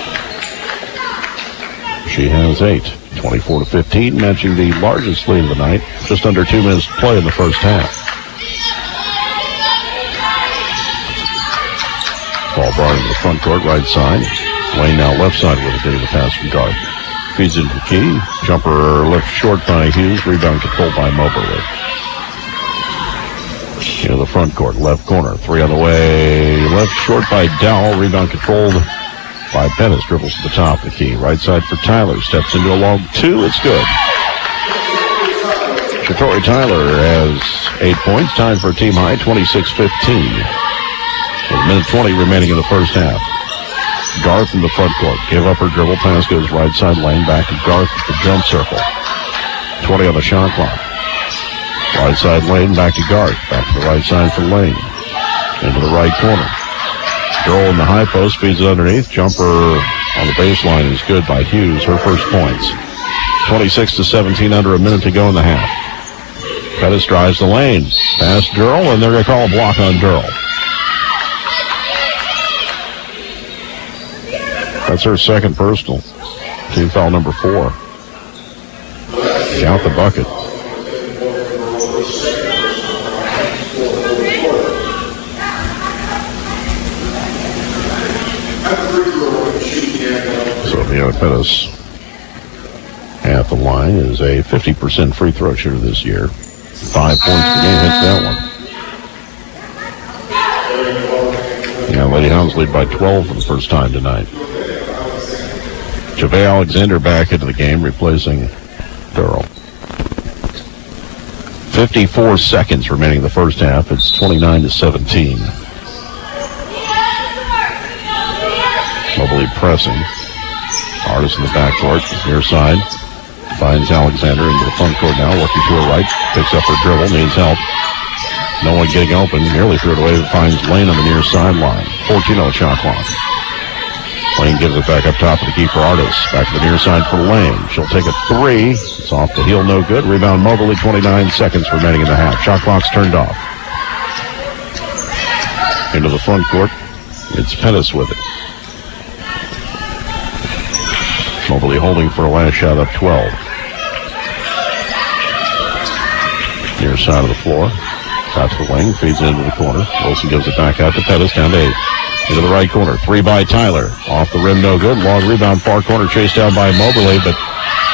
She has 8. 24-15, matching the largest lead of the night. Just under 2 minutes to play in the first half. Ball brought into the front court, right side. Lane now left side with it, getting the pass from Garth. Feeds into the key. Jumper left short by Hughes. Rebound controlled by Moberly. Into the front court, left corner. 3 on the way. Left short by Dowell. Rebound controlled by Pettis. Dribbles to the top of the key. Right side for Tyler. Steps into a long 2. It's good. Shatori Tyler has 8 points. Tied for a team high, 26-15. With a minute 20 remaining in the first half. Garth in the front court. Give up her dribble. Pass goes right side lane. Back to Garth at the jump circle. 20 on the shot clock. Right side lane. Back to Garth. Back to the right side for Lane. Into the right corner. Girl in the high post. Feeds it underneath. Jumper on the baseline is good by Hughes. Her first points. 26-17. Under a minute to go in the half. Pettis drives the lane. Pass Durrell, and they're going to call a block on Durrell. That's her second personal. Team foul number 4. Count the bucket. So Deanna Pettis at the line is a 50% free throw shooter this year. 5 points per game. Hits that one. Yeah, Lady Hounds lead by 12 for the first time tonight. Jave Alexander back into the game, replacing Durrell. 54 seconds remaining in the first half. It's 29-17. Mobley pressing. Artis in the backcourt, near side. Finds Alexander into the front court now, working to her right. Picks up her dribble, needs help. No one getting open. Nearly threw it away. Finds Lane on the near sideline. 14 on the shot clock. Lane gives it back up top of the key for Artis. Back to the near side for Lane. She'll take a 3. It's off the heel, no good. Rebound Mobley, 29 seconds remaining in the half. Shot clock's turned off. into the front court. It's Pettis with it. Mobley holding for a last shot up 12. Near side of the floor. Out to the wing, feeds into the corner. Wilson gives it back out to Pettis, down to 8. Into the right corner. 3 by Tyler. Off the rim, no good. Long rebound, far corner, chased down by Mobley, but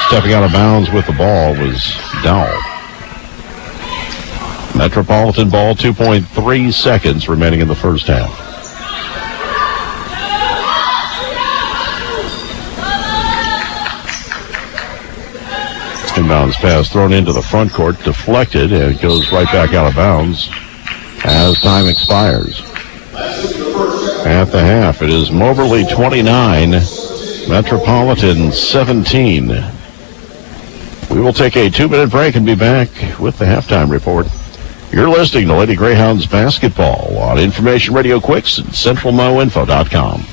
stepping out of bounds with the ball was Dowell. Metropolitan ball, 2.3 seconds remaining in the first half. Inbounds pass thrown into the front court, deflected, and it goes right back out of bounds as time expires. At the half, it is Moberly 29, Metropolitan 17. We will take a 2-minute break and be back with the halftime report. You're listening to Lady Greyhounds basketball on Information Radio Quicks and CentralMoInfo.com.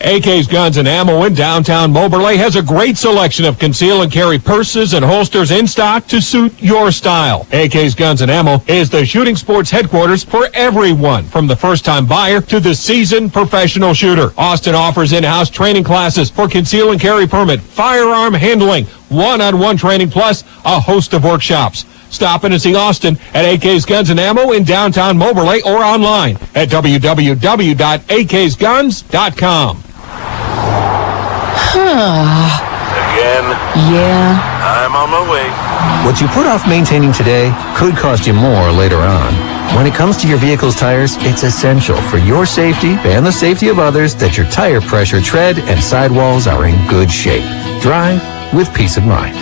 AK's Guns and Ammo in downtown Moberly has a great selection of conceal and carry purses and holsters in stock to suit your style. AK's Guns and Ammo is the shooting sports headquarters for everyone, from the first-time buyer to the seasoned professional shooter. Austin offers in-house training classes for conceal and carry permit, firearm handling, one-on-one training, plus a host of workshops. Stop in and see Austin at AK's Guns and Ammo in downtown Moberly or online at www.aksguns.com. Again? Yeah. I'm on my way. What you put off maintaining today could cost you more later on. When it comes to your vehicle's tires, it's essential for your safety and the safety of others that your tire pressure, tread, and sidewalls are in good shape. Drive with peace of mind.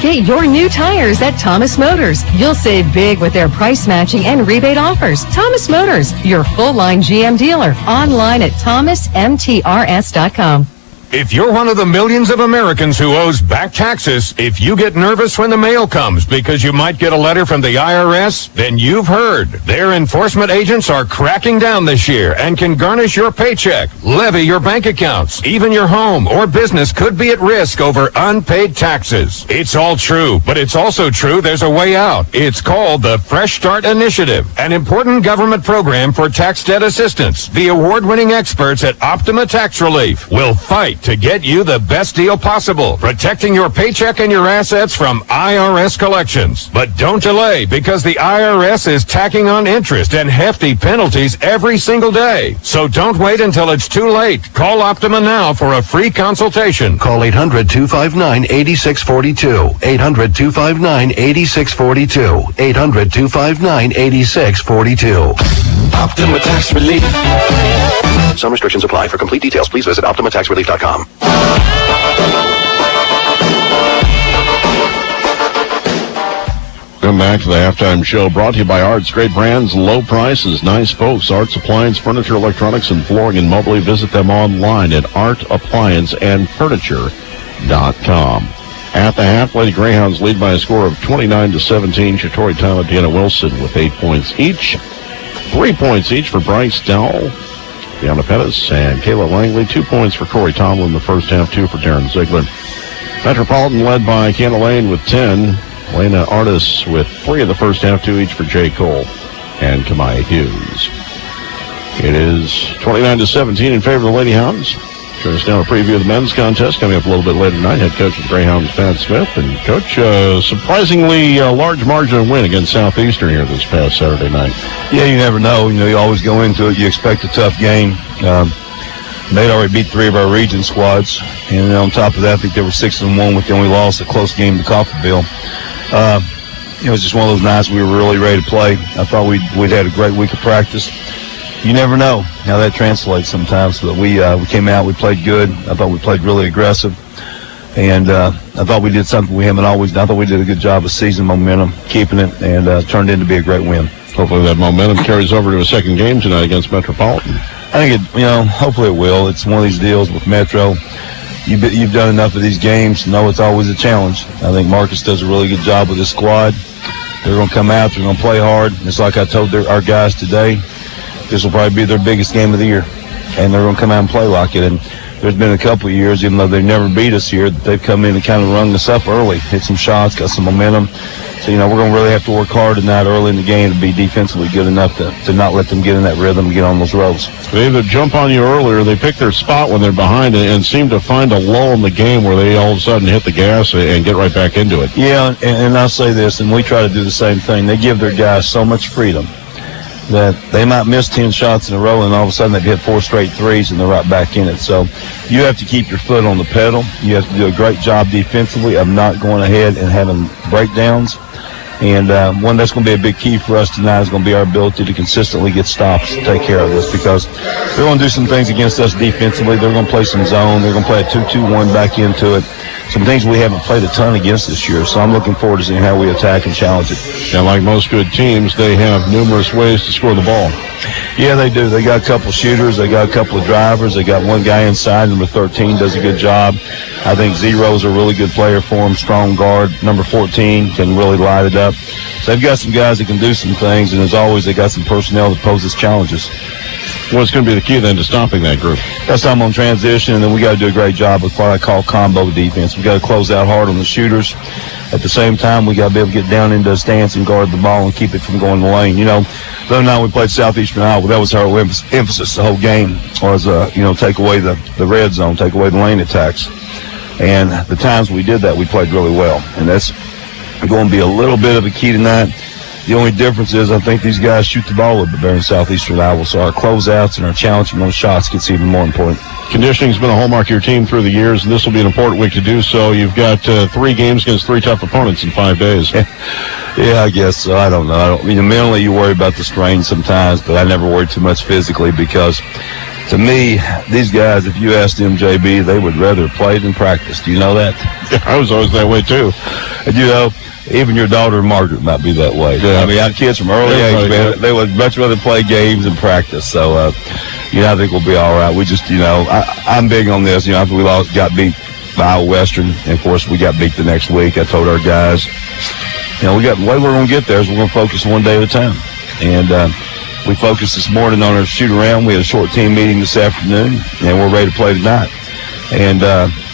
Get your new tires at Thomas Motors. You'll save big with their price matching and rebate offers. Thomas Motors, your full-line GM dealer. Online at thomasmtrs.com. If you're one of the millions of Americans who owes back taxes, if you get nervous when the mail comes because you might get a letter from the IRS, then you've heard. Their enforcement agents are cracking down this year and can garnish your paycheck, levy your bank accounts. Even your home or business could be at risk over unpaid taxes. It's all true, but it's also true there's a way out. It's called the Fresh Start Initiative, an important government program for tax debt assistance. The award-winning experts at Optima Tax Relief will fight to get you the best deal possible, protecting your paycheck and your assets from IRS collections. But don't delay, because the IRS is tacking on interest and hefty penalties every single day. So don't wait until it's too late. Call Optima now for a free consultation. Call 800-259-8642. 800-259-8642. 800-259-8642. Optima Tax Relief. Some restrictions apply. For complete details, please visit OptimaTaxRelief.com. Welcome back to the halftime show, brought to you by Arts. Great brands, low prices, nice folks. Arts Appliance, Furniture, Electronics, and Flooring in Moberly. Visit them online at artapplianceandfurniture.com. At the half, Lady Greyhounds lead by a score of 29-17. Shatori Tyler, Deanna Wilson with 8 points each. 3 points each for Bryce Dowell, Deanna Pettis, and Kayla Langley. 2 points for Corey Tomlin in the first half, 2 for Darren Ziegler. Metropolitan led by Kiana Lane with 10. Lena Artis with 3 in the first half, 2 each for Jay Cole and Kamaya Hughes. It is 29-17 in favor of the Lady Hounds. Show us now a preview of the men's contest coming up a little bit later tonight. Head coach of the Greyhounds, Pat Smith. And, Coach, surprisingly large margin of win against Southeastern here this past Saturday night. Yeah, you never know. You always go into it. You expect a tough game. They'd already beat 3 of our region squads. And on top of that, I think they were 6-1 with the only loss, a close game to Coffeyville. It was just one of those nights we were really ready to play. I thought we'd had a great week of practice. You never know how that translates sometimes, but we came out, we played good. I thought we played really aggressive, and I thought we did something we haven't always done. I thought we did a good job of season momentum, keeping it, and turned in to be a great win. Hopefully that momentum carries over to a second game tonight against Metropolitan. I think hopefully it will. It's one of these deals with Metro. You've done enough of these games to know it's always a challenge. I think Marcus does a really good job with his squad. They're going to come out, they're going to play hard. It's like I told our guys today, this will probably be their biggest game of the year, and they're going to come out and play like it. And there's been a couple of years, even though they've never beat us here, they've come in and kind of rung us up early, hit some shots, got some momentum, So, we're going to really have to work hard tonight early in the game to be defensively good enough to not let them get in that rhythm and get on those rolls. They either jump on you earlier, they pick their spot when they're behind and seem to find a lull in the game where they all of a sudden hit the gas and get right back into it. Yeah, and I'll say this, and we try to do the same thing. They give their guys so much freedom that they might miss 10 shots in a row, and all of a sudden they hit 4 straight threes, and they're right back in it. So you have to keep your foot on the pedal. You have to do a great job defensively of not going ahead and having breakdowns. And one that's going to be a big key for us tonight is going to be our ability to consistently get stops to take care of this, because they're going to do some things against us defensively. They're going to play some zone. They're going to play a 2-2-1 back into it. Some things we haven't played a ton against this year, so I'm looking forward to seeing how we attack and challenge it. And like most good teams, they have numerous ways to score the ball. Yeah, they do. They got a couple shooters. They got a couple of drivers. They got one guy inside. Number 13 does a good job. I think Zero's a really good player for them. Strong guard. Number 14 can really light it up. So they've got some guys that can do some things, and as always, they got some personnel that poses challenges. What's going to be the key then to stopping that group? That's time on transition, and then we got to do a great job with what I call combo defense. We got to close out hard on the shooters. At the same time, we got to be able to get down into a stance and guard the ball and keep it from going in the lane. The other night we played Southeastern Iowa. That was our emphasis the whole game was, take away the red zone, take away the lane attacks. And the times we did that, we played really well. And that's going to be a little bit of a key tonight. The only difference is I think these guys shoot the ball a little bit better in Southeastern Iowa, so our closeouts and our challenging those shots gets even more important. Conditioning's been a hallmark of your team through the years, and this will be an important week to do so. You've got 3 games against 3 tough opponents in 5 days. Yeah, I guess so. I don't know. Mentally you worry about the strain sometimes, but I never worry too much physically because, to me, these guys, if you asked them, JB, they would rather play than practice. Do you know that? Yeah, I was always that way, too. And, even your daughter Margaret might be that way. Yeah. Our kids from early age, man, they would much rather play games than practice. So, I think we'll be all right. We just, I'm big on this. After we got beat by Iowa Western, and of course we got beat the next week, I told our guys, the way we're going to get there is we're going to focus one day at a time. And we focused this morning on our shoot around. We had a short team meeting this afternoon, and we're ready to play tonight. And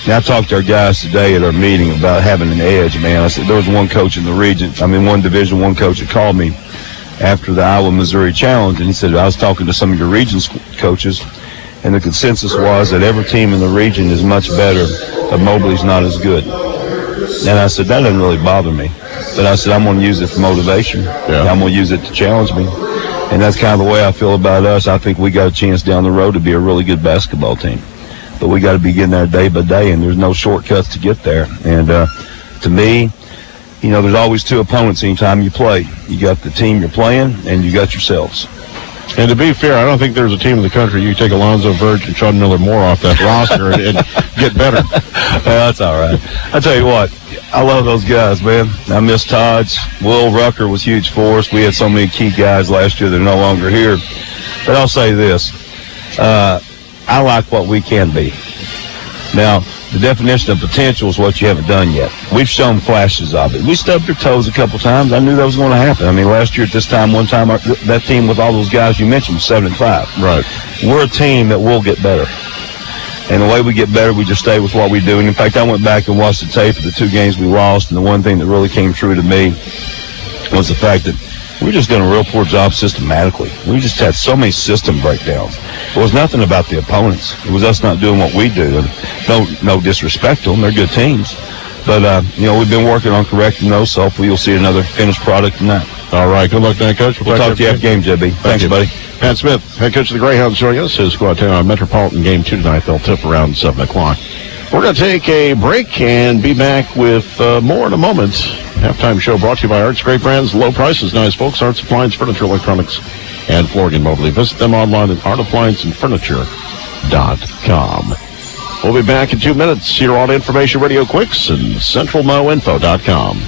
I talked to our guys today at our meeting about having an edge, man. I said there was one coach in the region, one Division I coach that called me after the Iowa-Missouri Challenge, and he said, I was talking to some of your region coaches, and the consensus was that every team in the region is much better, but Mobley's not as good. And I said, that doesn't really bother me. But I said, I'm going to use it for motivation. Yeah. I'm going to use it to challenge me. And that's kind of the way I feel about us. I think we got a chance down the road to be a really good basketball team. But we got to be getting there day by day, and there's no shortcuts to get there. And to me, there's always 2 opponents anytime you play. You got the team you're playing, and you got yourselves. And to be fair, I don't think there's a team in the country you take Alonzo Verge and Sean Miller Moore off that roster and get better. Well, that's all right. I tell you what, I love those guys, man. I miss Todd's. Will Rucker was huge for us. We had so many key guys last year that are no longer here. But I'll say this. I like what we can be. Now, the definition of potential is what you haven't done yet. We've shown flashes of it. We stubbed our toes a couple times. I knew that was going to happen. Last year at this time, one time, that team with all those guys you mentioned was 7-5. Right. We're a team that will get better. And the way we get better, we just stay with what we do. And, in fact, I went back and watched the tape of the 2 games we lost, and the one thing that really came true to me was the fact that we just done a real poor job systematically. We just had so many system breakdowns. It was nothing about the opponents. It was us not doing what we do. And no disrespect to them. They're good teams. But, we've been working on correcting those, so hopefully you'll see another finished product tonight. All right. Good luck tonight, Coach. We'll talk to you after game, JB. Thanks, buddy. Pat Smith, head coach of the Greyhounds, joining us. His squad on Metropolitan game 2 tonight. They'll tip around 7 o'clock. We're going to take a break and be back with more in a moment. Halftime show brought to you by Arts. Great brands, low prices, nice folks. Arts Appliance, Furniture, Electronics, and Flooring and Mobley. Visit them online at artapplianceandfurniture.com. We'll be back in 2 minutes here on Information Radio Quicks and centralmoinfo.com.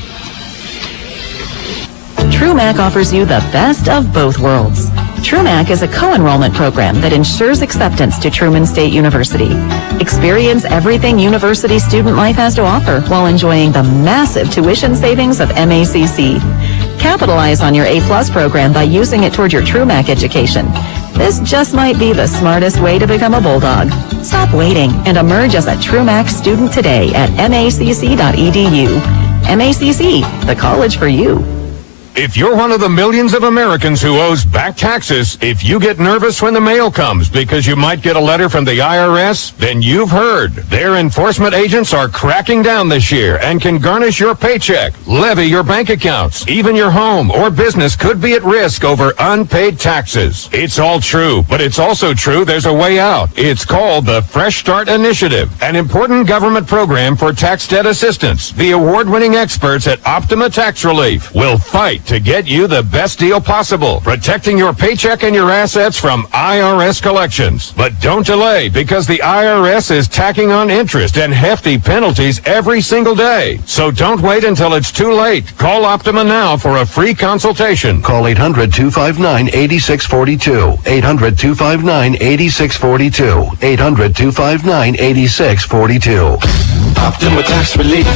TrueMACC offers you the best of both worlds. TrueMACC is a co-enrollment program that ensures acceptance to Truman State University. Experience everything university student life has to offer while enjoying the massive tuition savings of MACC. Capitalize on your A+ program by using it toward your TrueMACC education. This just might be the smartest way to become a Bulldog. Stop waiting and emerge as a TrueMACC student today at macc.edu. MACC, the college for you. If you're one of the millions of Americans who owes back taxes, if you get nervous when the mail comes because you might get a letter from the IRS, then you've heard. Their enforcement agents are cracking down this year and can garnish your paycheck, levy your bank accounts. Even your home or business could be at risk over unpaid taxes. It's all true, but it's also true there's a way out. It's called the Fresh Start Initiative, an important government program for tax debt assistance. The award-winning experts at Optima Tax Relief will fight to get you the best deal possible, protecting your paycheck and your assets from IRS collections. But don't delay, because the IRS is tacking on interest and hefty penalties every single day. So don't wait until it's too late. Call Optima now for a free consultation. Call 800-259-8642. 800-259-8642. 800-259-8642. Optima Tax Relief.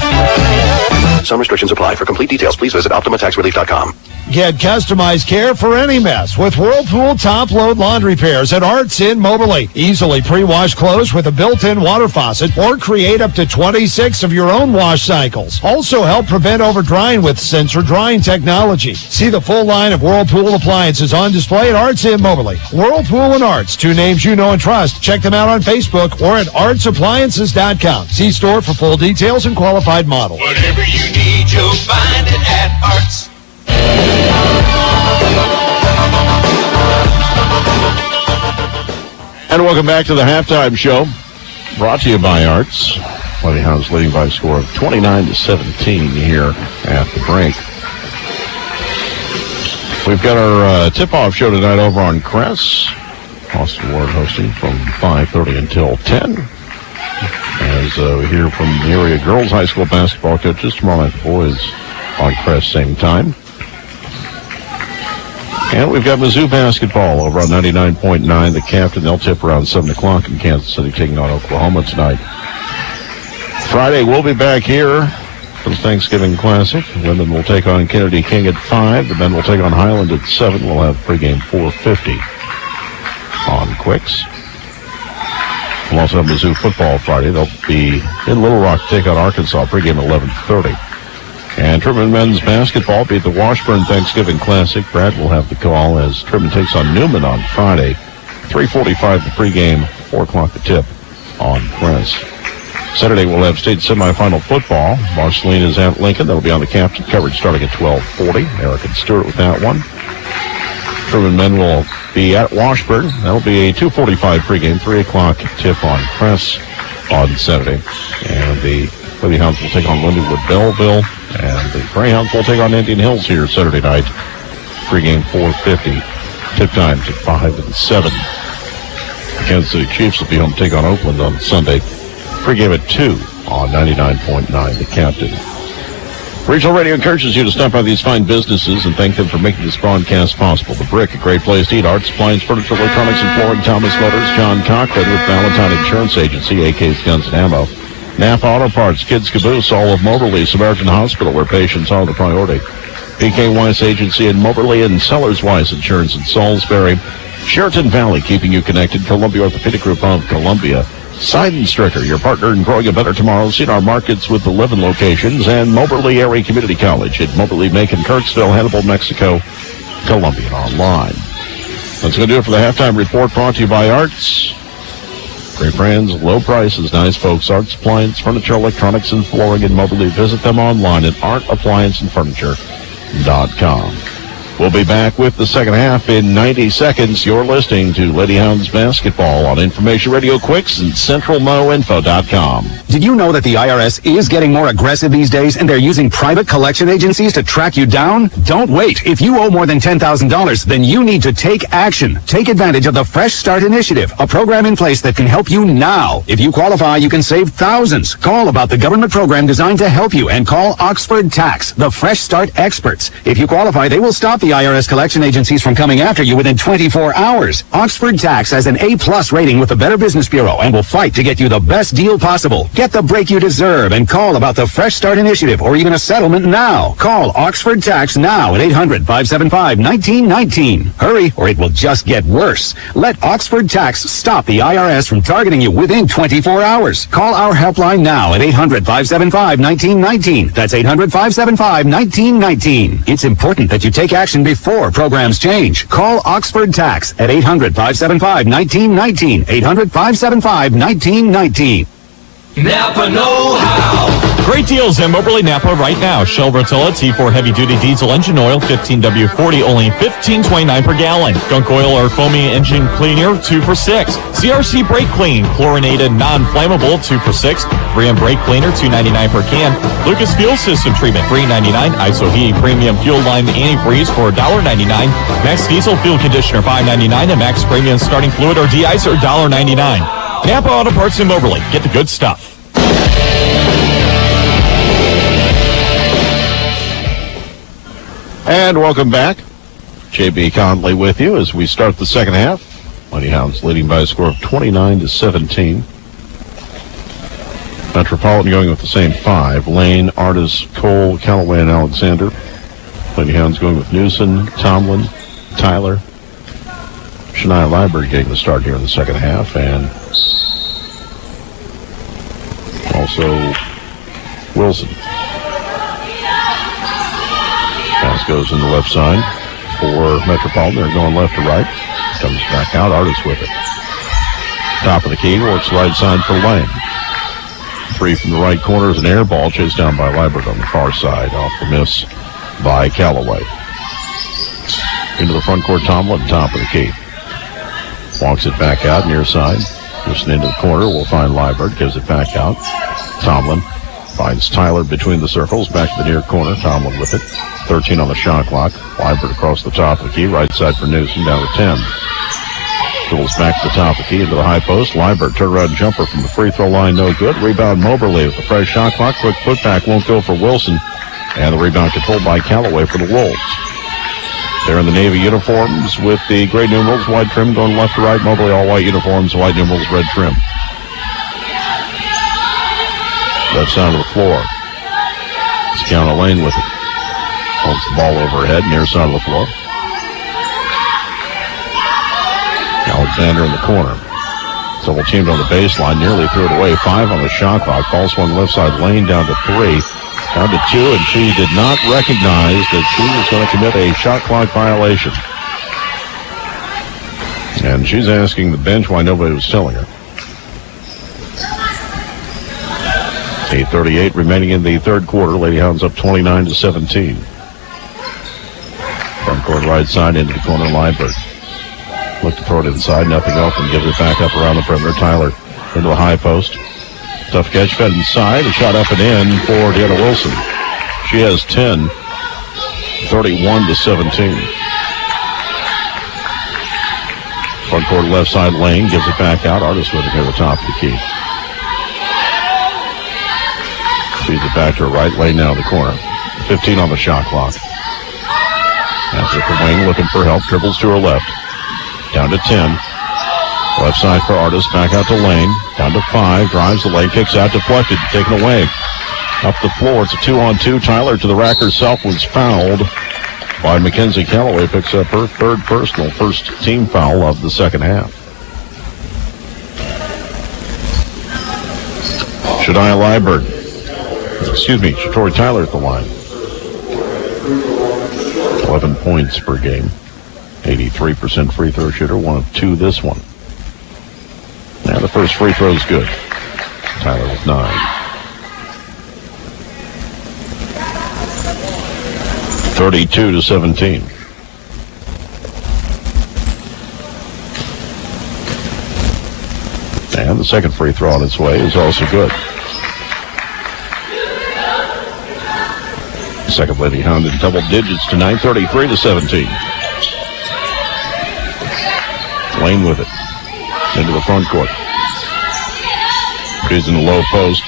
Some restrictions apply. For complete details, please visit OptimaTaxRelief.com. Get customized care for any mess with Whirlpool top-load laundry pairs at Arts in Moberly. Easily pre-wash clothes with a built-in water faucet or create up to 26 of your own wash cycles. Also help prevent over-drying with sensor drying technology. See the full line of Whirlpool appliances on display at Arts in Moberly. Whirlpool and Arts, two names you know and trust. Check them out on Facebook or at artsappliances.com. See store for full details and qualified models. Whatever you need, you'll find it at Arts. And welcome back to the halftime show, brought to you by Arts. Greyhounds leading by a score of 29-17 here at the break. We've got our tip-off show tonight over on Cress. Austin Ward hosting from 5:30 until 10. As we hear from the area girls high school basketball coaches, tomorrow night the boys on Crest same time. And we've got Mizzou basketball over on 99.9. The captain, they'll tip around 7 o'clock in Kansas City, taking on Oklahoma tonight. Friday, we'll be back here for the Thanksgiving Classic. The women will take on Kennedy King at 5. The men will take on Highland at 7. We'll have pregame 4:50 on Quicks. We'll also have Mizzou football Friday. They'll be in Little Rock to take on Arkansas, pregame 11:30. And Truman men's basketball beat the Washburn Thanksgiving Classic. Brad will have the call as Truman takes on Newman on Friday. 3:45 the pregame, 4 o'clock the tip on Press. Saturday we'll have state semifinal football. Marceline is at Lincoln. That'll be on the captain coverage starting at 12:40. Eric and Stewart with that one. Truman men will be at Washburn. That'll be a 2:45 pregame, 3 o'clock tip on Press on Saturday. And the Lady Hounds will take on Lindenwood Belleville. And the Greyhounds will take on Indian Hills here Saturday night. Pregame 4:50. Tip times at 5 and 7. The Kansas City Chiefs will be home to take on Oakland on Sunday. Pregame at 2 on 99.9 The Captain. Regional Radio encourages you to stop by these fine businesses and thank them for making this broadcast possible. The Brick, a great place to eat. Arts, appliance, furniture, electronics, and flooring. Thomas Motors. John Cochran with Valentine Insurance Agency, AK's Guns and Ammo. Napa Auto Parts, Kids Caboose, all of Moberly, Samaritan Hospital, where patients are the priority. P.K. Weiss Agency in Moberly and Sellers Weiss Insurance in Salisbury. Sheraton Valley, keeping you connected. Columbia Orthopedic Group of Columbia. Seidenstricker, your partner in growing a better tomorrow. See our markets with 11 locations. And Moberly Area Community College at Moberly, Macon, Kirksville, Hannibal, Mexico, Columbia Online. That's going to do it for the halftime report, brought to you by Arts. Great brands, low prices, nice folks. Arts, appliance, furniture, electronics, and flooring in Moberly. Visit them online at artapplianceandfurniture.com. We'll be back with the second half in 90 seconds. You're listening to Lady Hounds Basketball on Information Radio Quicks and CentralMoInfo.com. Did you know that the IRS is getting more aggressive these days and they're using private collection agencies to track you down? Don't wait. If you owe more than $10,000, then you need to take action. Take advantage of the Fresh Start Initiative, a program in place that can help you now. If you qualify, you can save thousands. Call about the government program designed to help you and call Oxford Tax, the Fresh Start experts. If you qualify, they will stop the the IRS collection agencies from coming after you within 24 hours. Oxford Tax has an A+ rating with the Better Business Bureau and will fight to get you the best deal possible. Get the break you deserve and call about the Fresh Start Initiative or even a settlement now. Call Oxford Tax now at 800-575-1919. Hurry, or it will just get worse. Let Oxford Tax stop the IRS from targeting you within 24 hours. Call our helpline now at 800-575-1919. That's 800-575-1919. It's important that you take action before programs change. Call Oxford Tax at 800-575-1919. 800-575-1919. Napa know-how. Great deals in Moberly Napa right now. Shell Rotella T4 heavy-duty diesel engine oil, 15W40, only $15.29 per gallon. Gunk oil or foamy engine cleaner, 2 for $6. CRC brake clean, chlorinated, non-flammable, 2 for $6. 3M brake cleaner, $2.99 per can. Lucas Fuel System treatment, $3.99. ISO-Heat premium fuel line antifreeze for $1.99. Max Diesel fuel conditioner, $5.99. And Max Premium starting fluid or de-icer, $1.99. Napa Auto Parts in Moberly. Get the good stuff. And welcome back. JB Conley with you as we start the second half. Mighty Hounds leading by a score of 29-17. Metropolitan going with the same 5. Lane, Artis, Cole, Callaway, and Alexander. Mighty Hounds going with Newsom, Tomlin, Tyler. Shania Liburd getting the start here in the second half. And also Wilson. Pass goes in the left side for Metropolitan. They're going left to right. Comes back out. Artis with it. Top of the key. Works right side for Lane. 3 from the right corner is an air ball chased down by Liburd on the far side. Off the miss by Callaway. Into the front court, Tomlin, top of the key. Walks it back out near side. Just into the corner. We'll find Liburd. Gives it back out. Tomlin finds Tyler between the circles. Back to the near corner. Tomlin with it. 13 on the shot clock. Liburd across the top of the key. Right side for Newsom. Down to 10. Dribbles back to the top of the key into the high post. Liburd turnaround jumper from the free throw line. No good. Rebound Moberly with the fresh shot clock. Quick putback won't go for Wilson. And the rebound controlled by Callaway for the Wolves. They're in the Navy uniforms with the gray numerals, white trim going left to right. Moberly all white uniforms, white numerals, red trim. Left side of the floor. It's Counter Lane with it. Holds the ball overhead, near side of the floor. Alexander in the corner. Double teamed on the baseline, nearly threw it away. 5 on the shot clock. Ball swung left side lane down to 3. Down to 2, and she did not recognize that she was going to commit a shot clock violation. And she's asking the bench why nobody was telling her. 8:38 remaining in the third quarter. Lady Hounds up 29-17. Front court right side into the corner, Liburd. Look to throw it inside, nothing open. Gives it back up around the perimeter. Tyler into the high post. Tough catch, fed inside. A shot up and in for Deanna Wilson. She has 10, 31-17. Front court left side lane. Gives it back out. Artis with it near the top of the key. Feeds it back to her right lane now in the corner. 15 on the shot clock. After the wing, looking for help. Dribbles to her left. Down to 10. Left side for Artis. Back out to Lane. Down to 5. Drives the lane. Kicks out. Deflected. Taken away. Up the floor. It's a 2-on-2. Tyler to the rack herself was fouled by Mackenzie Callaway. Picks up her third personal. First team foul of the second half. Shania Liburd. Shatori Tyler at the line. 11 points per game. 83% free throw shooter. 1 of 2 this one. Now the first free throw is good. Tyler with 9. 32-17. And the second free throw on its way is also good. Second Lady Hound in double digits tonight, 33-17. Lane with it. Into the front court. She's in the low post.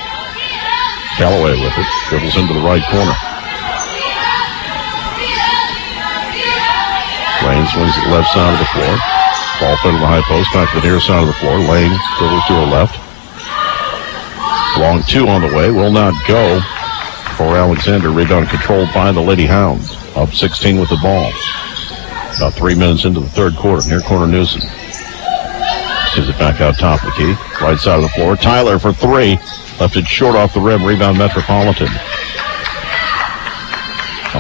Callaway with it. Dribbles into the right corner. Lane swings it left side of the floor. Ball fed to the high post, back to the near side of the floor. Lane dribbles to her left. Long two on the way, will not go for Alexander. Rebound controlled by the Lady Hounds. Up 16 with the ball. About 3 minutes into the third quarter. Near corner Newsom. Gives it back out top of the key. Right side of the floor. Tyler for three. Left it short off the rim. Rebound Metropolitan.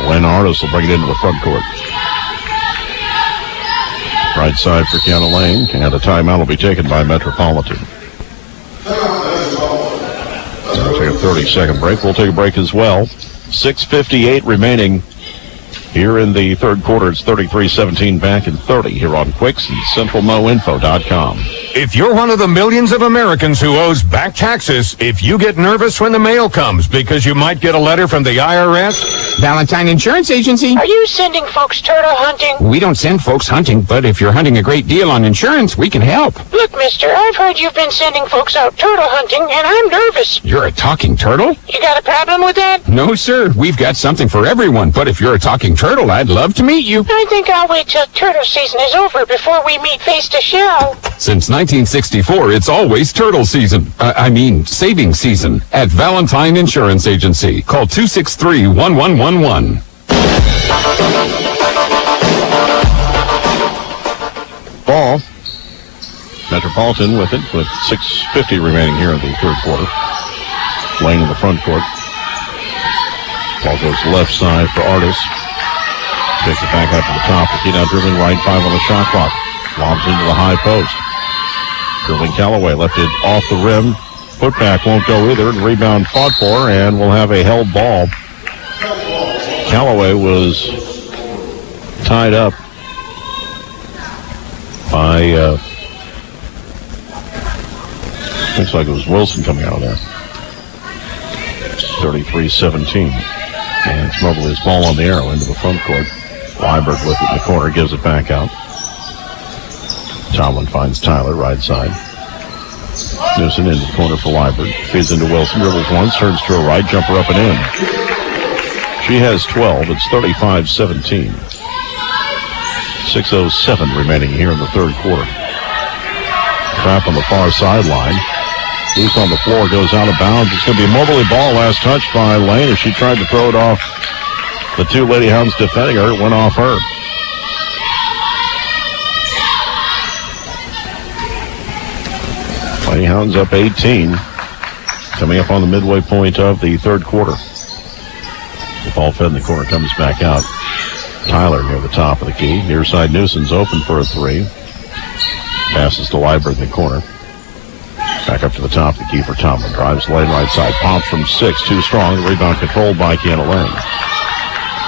Lynn Artis will bring it into the front court. Right side for Kiana Lane. And a timeout will be taken by Metropolitan. We'll take a 30-second break. We'll take a break as well. 6:58 remaining here in the third quarter. It's 33-17 back in 30 here on Quicks and CentralMoInfo.com. If you're one of the millions of Americans who owes back taxes, if you get nervous when the mail comes because you might get a letter from the IRS, Valentine Insurance Agency. Are you sending folks turtle hunting? We don't send folks hunting, but if you're hunting a great deal on insurance, we can help. Look, mister, I've heard you've been sending folks out turtle hunting, and I'm nervous. You're a talking turtle? You got a problem with that? No, sir. We've got something for everyone, but if you're a talking turtle, I'd love to meet you. I think I'll wait till turtle season is over before we meet face to shell. Since 1964, it's always turtle season. Saving season at Valentine Insurance Agency. Call 263-1111. Ball. Metropolitan with it with 6:50 remaining here in the third quarter. Lane in the front court. Ball goes left side for Artis. Takes it back up to the top. The key now dribbling right, 5 on the shot clock. Lobs into the high post. Dribbling Callaway, left it off the rim. Putback won't go either. And rebound fought for, and we'll have a held ball. Callaway was tied up by, looks like it was Wilson coming out of there. 33-17. And it's Mobley's ball on the arrow into the front court. Weiberg with it in the corner, gives it back out. Tomlin finds Tyler, right side. Newsom into the corner for Weiberg. Feeds into Wilson, dribbles once, turns to her right, jumper up and in. She has 12. It's 35-17. 6:07 remaining here in the third quarter. Trap on the far sideline. Loose on the floor, goes out of bounds. It's going to be a Mobley ball. Last touch by Lane as she tried to throw it off the two Lady Hounds defending her. It went off her. Lady Hounds up 18. Coming up on the midway point of the third quarter. The ball fed in the corner, comes back out. Tyler near the top of the key. Near side Newsom's open for a three. Passes to Liber in the corner. Back up to the top of the key for Tomlin. Drives lane right side. Pops from 6. Too strong. The rebound controlled by Kiana Lane.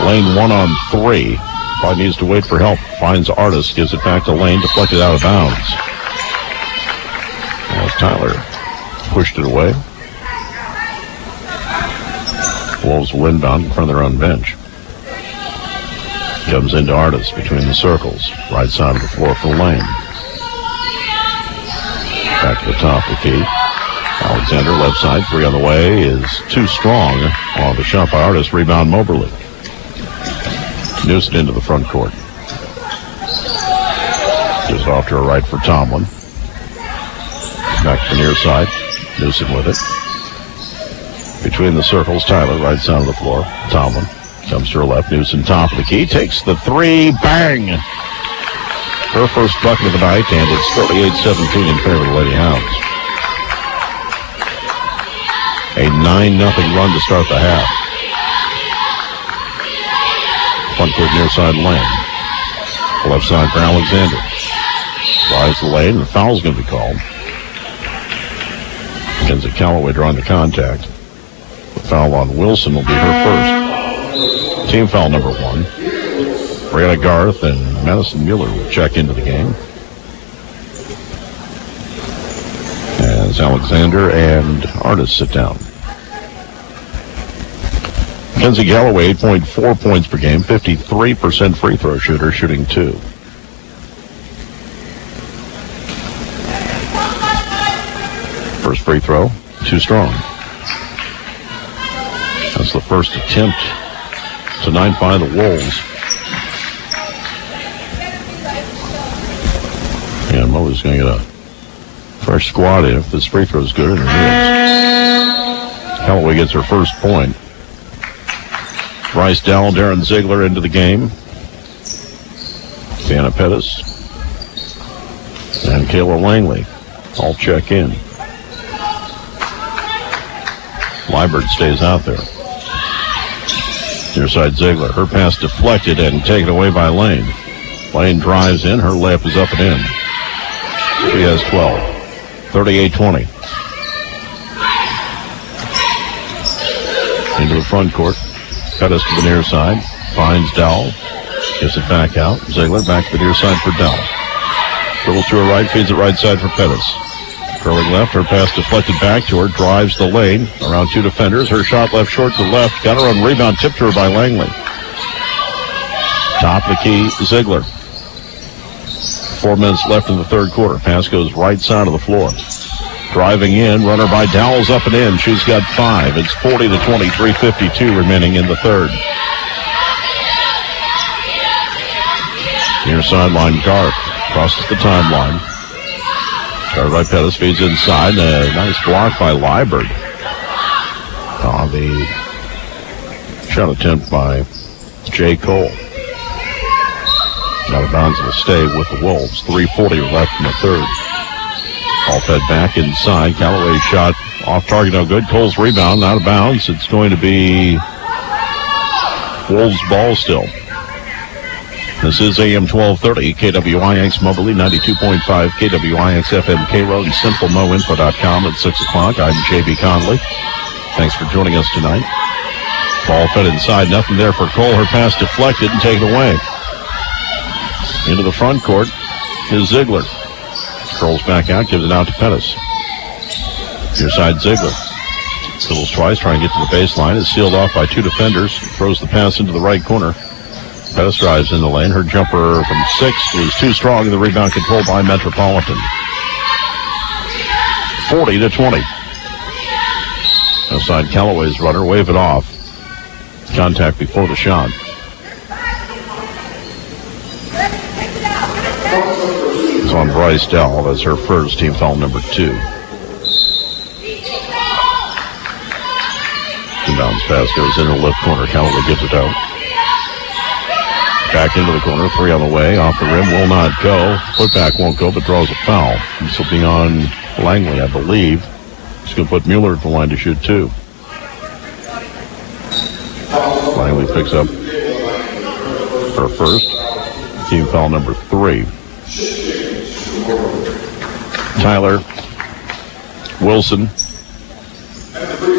Lane 1 on 3. Probably needs to wait for help. Finds Artis. Gives it back to Lane. Deflected out of bounds. As Tyler pushed it away. Wolves will inbound in front of their own bench. Comes into Artis between the circles. Right side of the floor for Lane. Back to the top of the key. Alexander, left side, 3 on the way, is too strong on the shot by Artis. Rebound Moberly. Newsom into the front court. Just off to her right for Tomlin. Back to the near side. Newsom with it. Between the circles, Tyler, right side of the floor. Tomlin comes to her left. Newsom, top of the key. Takes the three. Bang! Her first bucket of the night, and it's 38-17 in favor of the Lady Hounds. A 9-0 run to start the half. Front court near side Lane. Left side for Alexander. Drives the lane, and the foul's going to be called. Kenzie Callaway drawing the contact. The foul on Wilson will be her first. Team foul number 1. Brianna Garth and Madison Mueller will check into the game. As Alexander and Artis sit down. Kenzie Callaway, 8.4 points per game, 53% free throw shooter, shooting 2. First free throw, too strong. That's the first attempt tonight by the Wolves. going to get a fresh squad in if this free throw is good, and it is. Callaway gets her first point. Bryce Dowell, Darren Ziegler into the game. Vanna Pettis and Kayla Langley all check in. Liebert stays out there. Near side Ziegler. Her pass deflected and taken away by Lane. Lane drives in. Her layup is up and in. She has 12. 38-20. Into the front court. Pettis to the near side. Finds Dowell. Gives it back out. Ziegler back to the near side for Dowell. Dribbles to her right. Feeds it right side for Pettis. Curling left. Her pass deflected back to her. Drives the lane. Around two defenders. Her shot left short to left. Got her on rebound. Tipped to her by Langley. Top of the key. Ziegler. 4 minutes left in the third quarter. Pass goes right side of the floor. Driving in. Runner by Dowell's up and in. She's got 5. It's 40-20. 3:52 remaining in the third. Near sideline, Garth crosses the timeline. Started by Pettis, feeds inside. A nice block by Liebert. The shot attempt by Jay Cole. Out of bounds will stay with the Wolves. 3:40 left in the third. All fed back inside. Callaway's shot off target, no good. Cole's rebound, out of bounds. It's going to be Wolves ball still. This is AM 1230, KWIX Moberly, 92.5 KWIX FM K-Road, and SimpleMoInfo.com at 6 o'clock. I'm J.B. Conley. Thanks for joining us tonight. Ball fed inside, nothing there for Cole. Her pass deflected and taken away. Into the front court is Ziegler. Curls back out, gives it out to Pettis. Near side Ziegler. Dribbles twice, trying to get to the baseline. Is sealed off by two defenders. Throws the pass into the right corner. Pettis drives in the lane. Her jumper from 6 was too strong. The rebound controlled by Metropolitan. 40-20. Outside Callaway's runner. Wave it off. Contact before the shot. It's on Bryce Dowell. That's her first, team foul number 2. Inbounds pass goes into the left corner. Callaway gives it out. Back into the corner. 3 on the way. Off the rim. Will not go. Putback won't go, but draws a foul. This will be on Langley, I believe. He's going to put Mueller at the line to shoot 2. Langley picks up her first. Team foul number 3. Tyler, Wilson,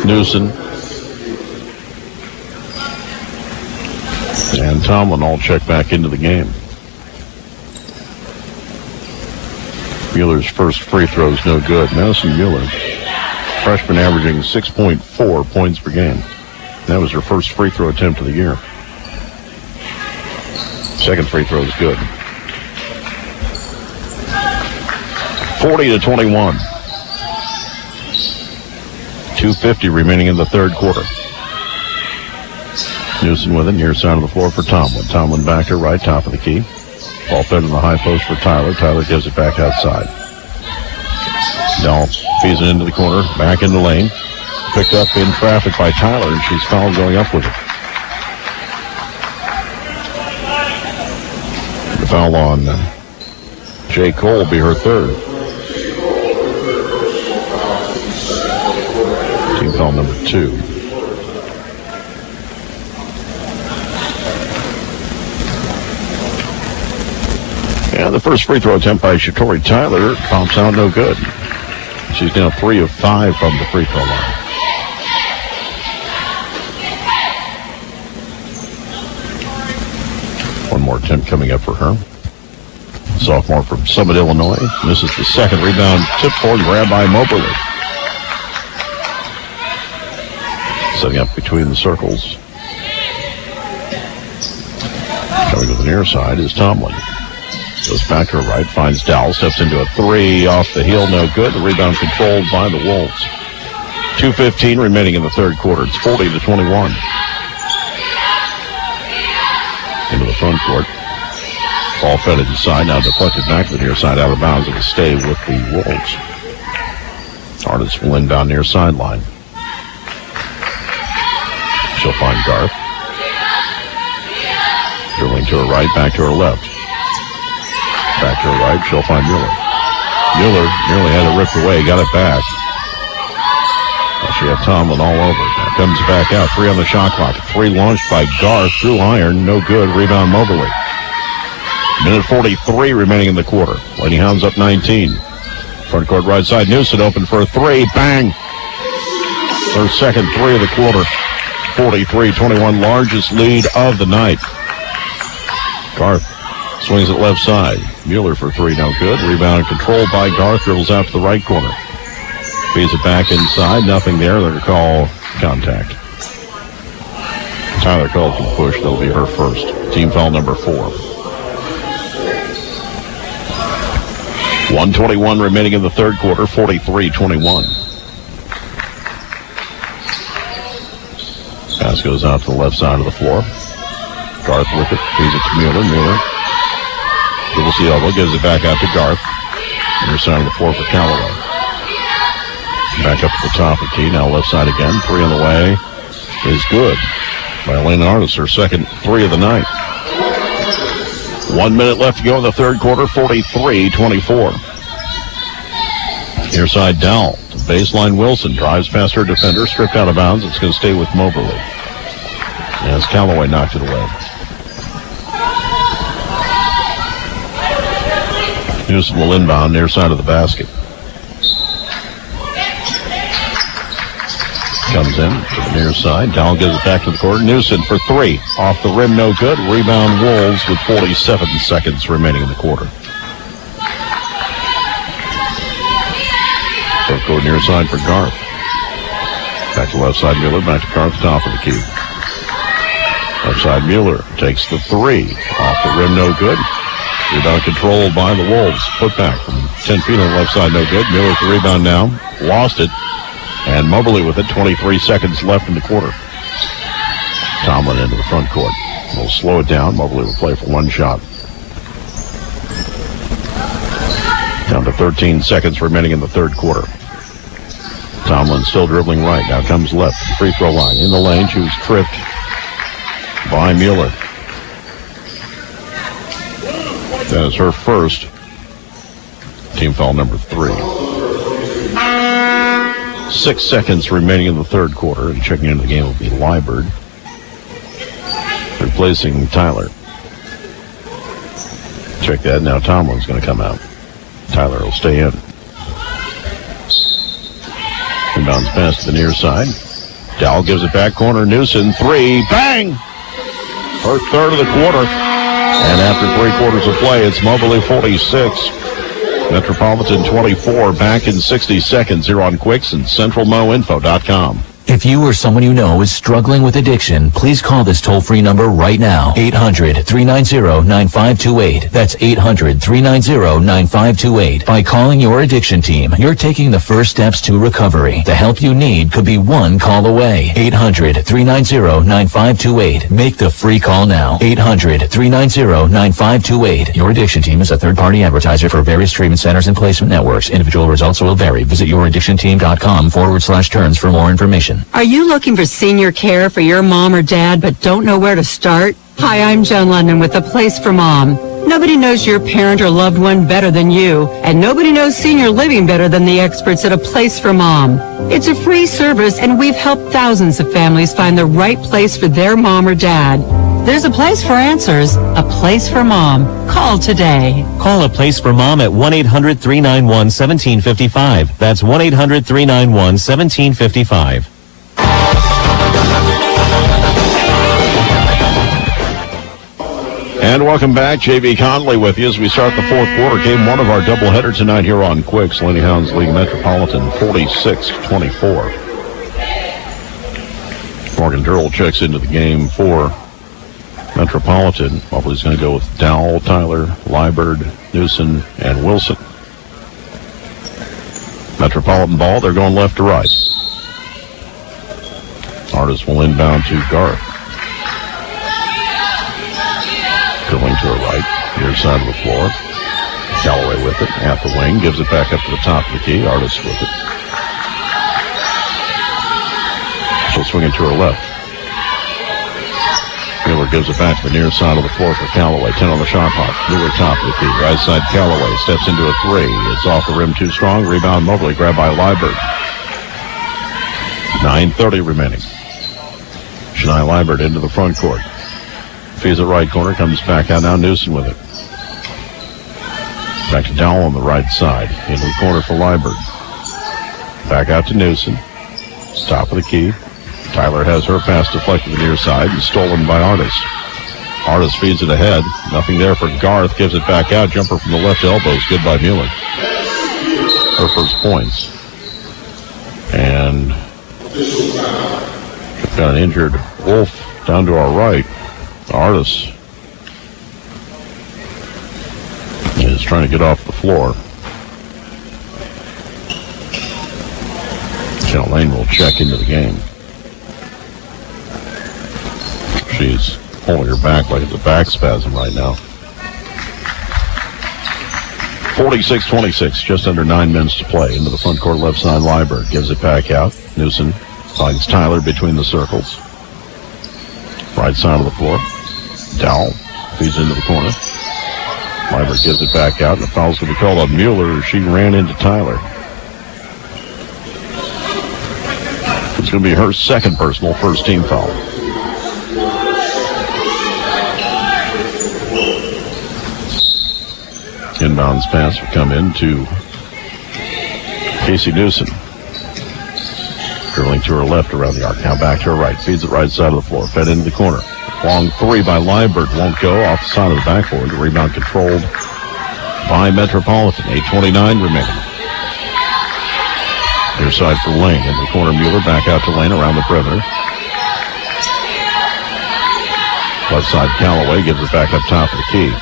Newsom, and Tomlin all check back into the game. Mueller's first free throw is no good. Madison Mueller, freshman, averaging 6.4 points per game. That was her first free throw attempt of the year. Second free throw is good. 40-21. 2:50 remaining in the third quarter. Newsom with it, near side of the floor for Tomlin. Tomlin back to right, top of the key. Ball fed in the high post for Tyler. Tyler gives it back outside. Dowell feeds it into the corner, back in the lane. Picked up in traffic by Tyler, and she's fouled going up with it. The foul on Jay Cole will be her third. Team foul number 2. And the first free throw attempt by Shatori Tyler pops out no good. She's now 3 of 5 from the free throw line. One more attempt coming up for her. Sophomore from Summit, Illinois. This is the second rebound. Tip forward, grab by Moberly. Setting up between the circles. Coming to the near side is Tomlin. Goes back to her right, finds Dowell, steps into a 3 off the heel, no good. The rebound controlled by the Wolves. 2:15 remaining in the third quarter. It's 40-21. Into the front court. Ball fed inside, now deflected back to the near side, out of bounds. It will stay with the Wolves. Artist will inbound near sideline. She'll find Garth. Dribbling to her right, back to her left. Back to her right, she'll find Mueller. Mueller nearly had it ripped away, got it back. Well, she had Tomlin all over. Now comes back out, 3 on the shot clock. 3 launched by Garth, through iron, no good. Rebound Moberly. Minute 43 remaining in the quarter. Lady Hounds up 19. Front court right side, Newsom open for a 3. Bang! Her second 3 of the quarter. 43-21, largest lead of the night. Garth swings it left side. Mueller for 3, no good. Rebound controlled by Garth, dribbles out to the right corner. Feeds it back inside, nothing there. They're going to call contact. Tyler called for the push. That'll be her first. Team foul number 4. 1:21 remaining in the third quarter, 43-21. Pass goes out to the left side of the floor. Garth with it, feeds it to Mueller. Mueller dribbles the elbow, gives it back out to Garth. Near side of the floor for Callaway. Back up to the top of the key, now left side again. 3 on the way is good by Elena Artis, her second 3 of the night. 1 minute left to go in the third quarter, 43-24. Near side Dowell. Baseline Wilson drives past her defender, stripped out of bounds. It's going to stay with Moberly. As Callaway knocked it away. Newsom will inbound near side of the basket. Comes in to the near side. Dowell gives it back to the court. Newsom for 3. Off the rim, no good. Rebound Wolves with 47 seconds remaining in the quarter. Front court near side for Garth. Back to left side Mueller. Back to Garth, top of the key. Left side Mueller takes the 3. Off the rim, no good. Rebound controlled by the Wolves. Put back from 10 feet on the left side, no good. Mueller with the rebound now. Lost it. And Moberly with it, 23 seconds left in the quarter. Tomlin into the front court. We'll slow it down. Moberly will play for 1 shot. Down to 13 seconds remaining in the third quarter. Tomlin still dribbling right. Now comes left. Free throw line. In the lane. She was tripped by Mueller. That is her first. Team foul number 3. 6 seconds remaining in the third quarter, and checking into the game will be Liebert, replacing Tyler. Check that. Now Tomlin's going to come out. Tyler will stay in. Inbounds pass to the near side. Dowell gives it back corner. Newsom 3. Bang! Her third of the quarter. And after 3 quarters of play, it's Moberly 46. Metropolitan 24, back in 60 seconds here on Quicks and CentralMoInfo.com. If you or someone you know is struggling with addiction, please call this toll-free number right now. 800-390-9528. That's 800-390-9528. By calling your addiction team, you're taking the first steps to recovery. The help you need could be 1 call away. 800-390-9528. Make the free call now. 800-390-9528. Your addiction team is a third-party advertiser for various treatment centers and placement networks. Individual results will vary. Visit youraddictionteam.com/terms for more information. Are you looking for senior care for your mom or dad but don't know where to start? Hi, I'm Joan London with A Place for Mom. Nobody knows your parent or loved one better than you, and nobody knows senior living better than the experts at A Place for Mom. It's a free service, and we've helped thousands of families find the right place for their mom or dad. There's a place for answers, A Place for Mom. Call today. Call A Place for Mom at 1-800-391-1755. That's 1-800-391-1755. And welcome back. J.V. Conley with you as we start the fourth quarter. Game 1 of our doubleheader tonight here on Quicks. Lady Hounds leading Metropolitan 46-24. Morgan Durrell checks into the game for Metropolitan. Moberly's going to go with Dowell, Tyler, Liebert, Newsom, and Wilson. Metropolitan ball. They're going left to right. Artis will inbound to Garth. Going to her right. Near side of the floor. Callaway with it, at the wing, gives it back up to the top of the key. Artist with it. She'll swing it to her left. Mueller gives it back to the near side of the floor for Callaway. 10 on the shot clock. Mueller top of the key. Right side Callaway steps into a three. It's off the rim too strong. Rebound Mobley, grabbed by Liebert. 9:30 remaining. Shania Liebert into the front court. Feeds it right corner, comes back out now. Newsom with it. Back to Dowell on the right side. Into the corner for Liebert. Back out to Newsom. Top of the key. Tyler has her pass deflected to the near side and stolen by Artist. Artist feeds it ahead. Nothing there for Garth. Gives it back out. Jumper from the left elbow is good by Mueller. Her first points. And we've got an injured Wolf down to our right. Artist is trying to get off the floor. Channel Lane will check into the game. She's holding her back like it's a back spasm right now. 46-26, just under 9 minutes to play. Into the front court left side, Liebert gives it back out. Newsom finds Tyler between the circles. Right side of the floor. Dowell feeds into the corner. Liebert gives it back out, and the foul's going to be called on Mueller. She ran into Tyler. It's going to be her second personal, first team foul. Inbounds pass will come in to Casey Newsom. Dribbling to her left around the arc. Now back to her right. Feeds it right side of the floor. Fed into the corner. Long three by Liebert. Won't go. Off the side of the backboard. The rebound controlled by Metropolitan. 8:29 remaining. Near side for Lane. In the corner, Mueller. Back out to Lane around the perimeter. Left side, Callaway gives it back up top of the key.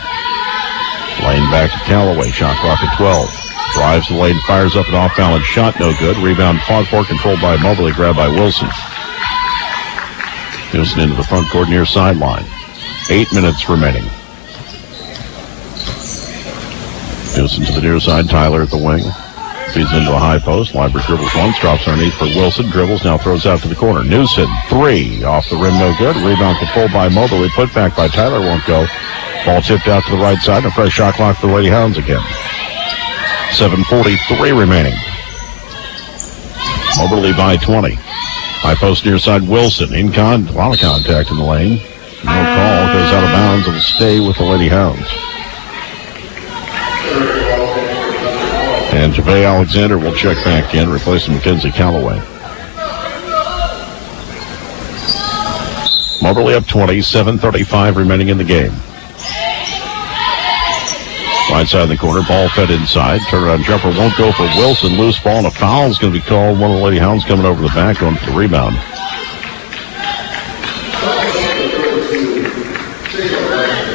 Lane back to Callaway. Shot clock at 12. Drives the lane, fires up an off-balance shot. No good. Rebound fought for, controlled by Mobley. Grabbed by Wilson. Wilson into the front court near sideline. 8 minutes remaining. Wilson to the near side. Tyler at the wing. Feeds into a high post. Liebert dribbles once. Drops underneath for Wilson. Dribbles. Now throws out to the corner. Newsom. Three. Off the rim. No good. Rebound controlled by Mobley. Put back by Tyler. Won't go. Ball tipped out to the right side. A fresh shot clock for the Lady Hounds again. 7:43 remaining. Mobley by 20. High post near side Wilson. A lot of contact in the lane. No call. Goes out of bounds. It'll stay with the Lady Hounds. And Javay Alexander will check back in, replacing Mackenzie Callaway. Moberly up 20, 7:35 remaining in the game. Right side of the corner, ball fed inside. Turnaround jumper won't go for Wilson. Loose ball and a foul is going to be called. One of the Lady Hounds coming over the back, going for the rebound.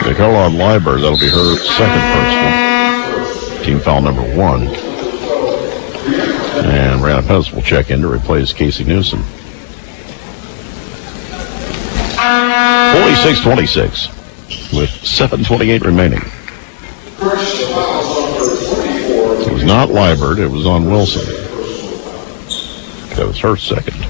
They call on Liebert. That'll be her second personal. Team foul number 1. And Brianna Pettis will check in to replace Casey Newsom. 46-26 with 7:28 remaining. It was not Liebert, it was on Wilson. That was her second.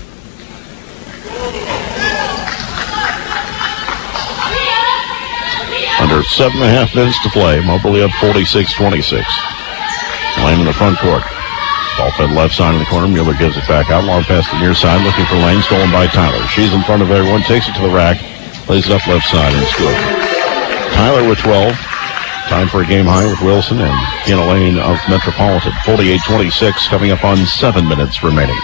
Under 7.5 minutes to play. Moberly up 46-26. Lane in the front court. Ball fed left side of the corner. Mueller gives it back out. Long pass to the near side. Looking for Lane. Stolen by Tyler. She's in front of everyone. Takes it to the rack. Plays it up left side and scores. Tyler with 12. Time for a game high with Wilson and Kiana Lane of Metropolitan. 48-26 coming up on 7 minutes remaining.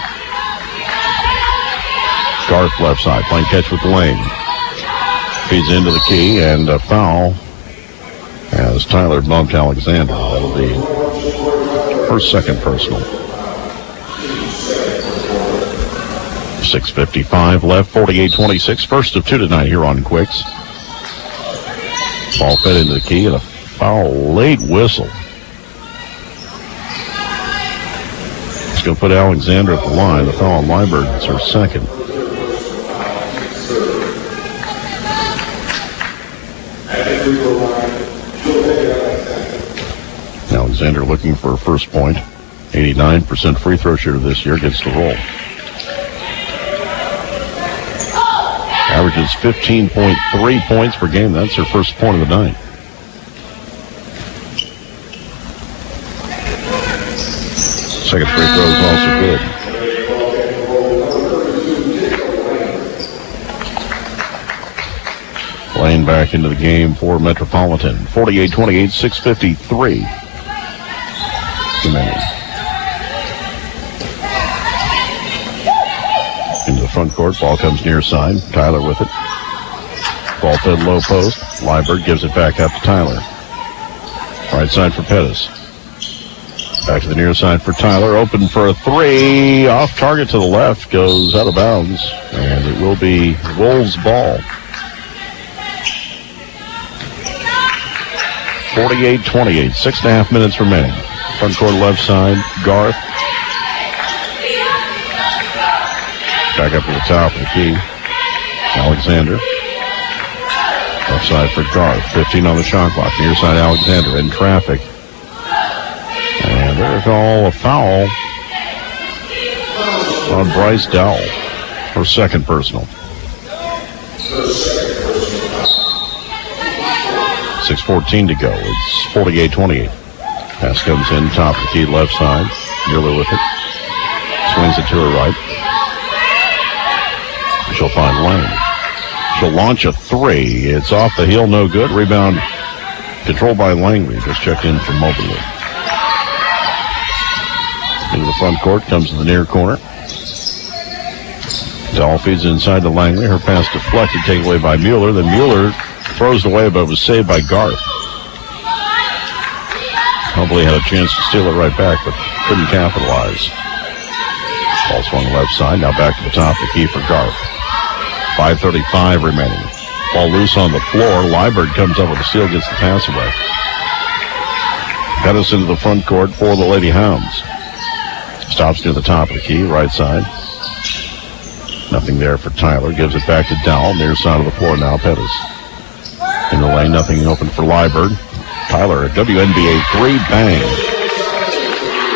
Garth left side. Playing catch with Lane. Feeds into the key and a foul as Tyler bumped Alexander. That'll be her second personal. 6:55 left, 48-26. First of 2 tonight here on Quicks. Ball fed into the key and a foul late whistle. It's going to put Alexander at the line. The foul on Liebert is her second. Alexander looking for a first point. 89% free throw shooter this year, gets the roll. Averages 15.3 points per game. That's her first point of the night. Second free throw is also good. Lane back into the game for Metropolitan. 48-28, 6:53 remaining. Into the front court. Ball comes near side. Tyler with it. Ball fed low post. Liebert gives it back up to Tyler. Right side for Pettis. Back to the near side for Tyler. Open for a three. Off target to the left. Goes out of bounds. And it will be Wolves' ball. 48-28. 6.5 minutes remaining. Front court left side. Garth. Back up to the top of the key. Alexander. Left side for Garth. 15 on the shot clock. Near side Alexander in traffic. And they're call a foul on Bryce Dowell. Her second personal. 6:14 to go. It's 48-28. Pass comes in, top of the key, left side. Mueller with it. Swings it to her right. She'll find Lane. She'll launch a three. It's off the heel, no good. Rebound controlled by Langley. Just checked in from Mobley. Into the front court, comes to the near corner. Dowell feeds inside to Langley. Her pass deflected, taken away by Mueller. Then Mueller throws it away, but was saved by Garth. Mobley had a chance to steal it right back, but couldn't capitalize. Ball swung left side. Now back to the top of the key for Garth. 5:35 remaining. Ball loose on the floor. Liebert comes up with a steal, gets the pass away. Pettis into the front court for the Lady Hounds. Stops near the top of the key, right side. Nothing there for Tyler. Gives it back to Dowell. Near side of the floor now, Pettis. In the lane, nothing open for Liebert. Tyler, a WNBA three, bang.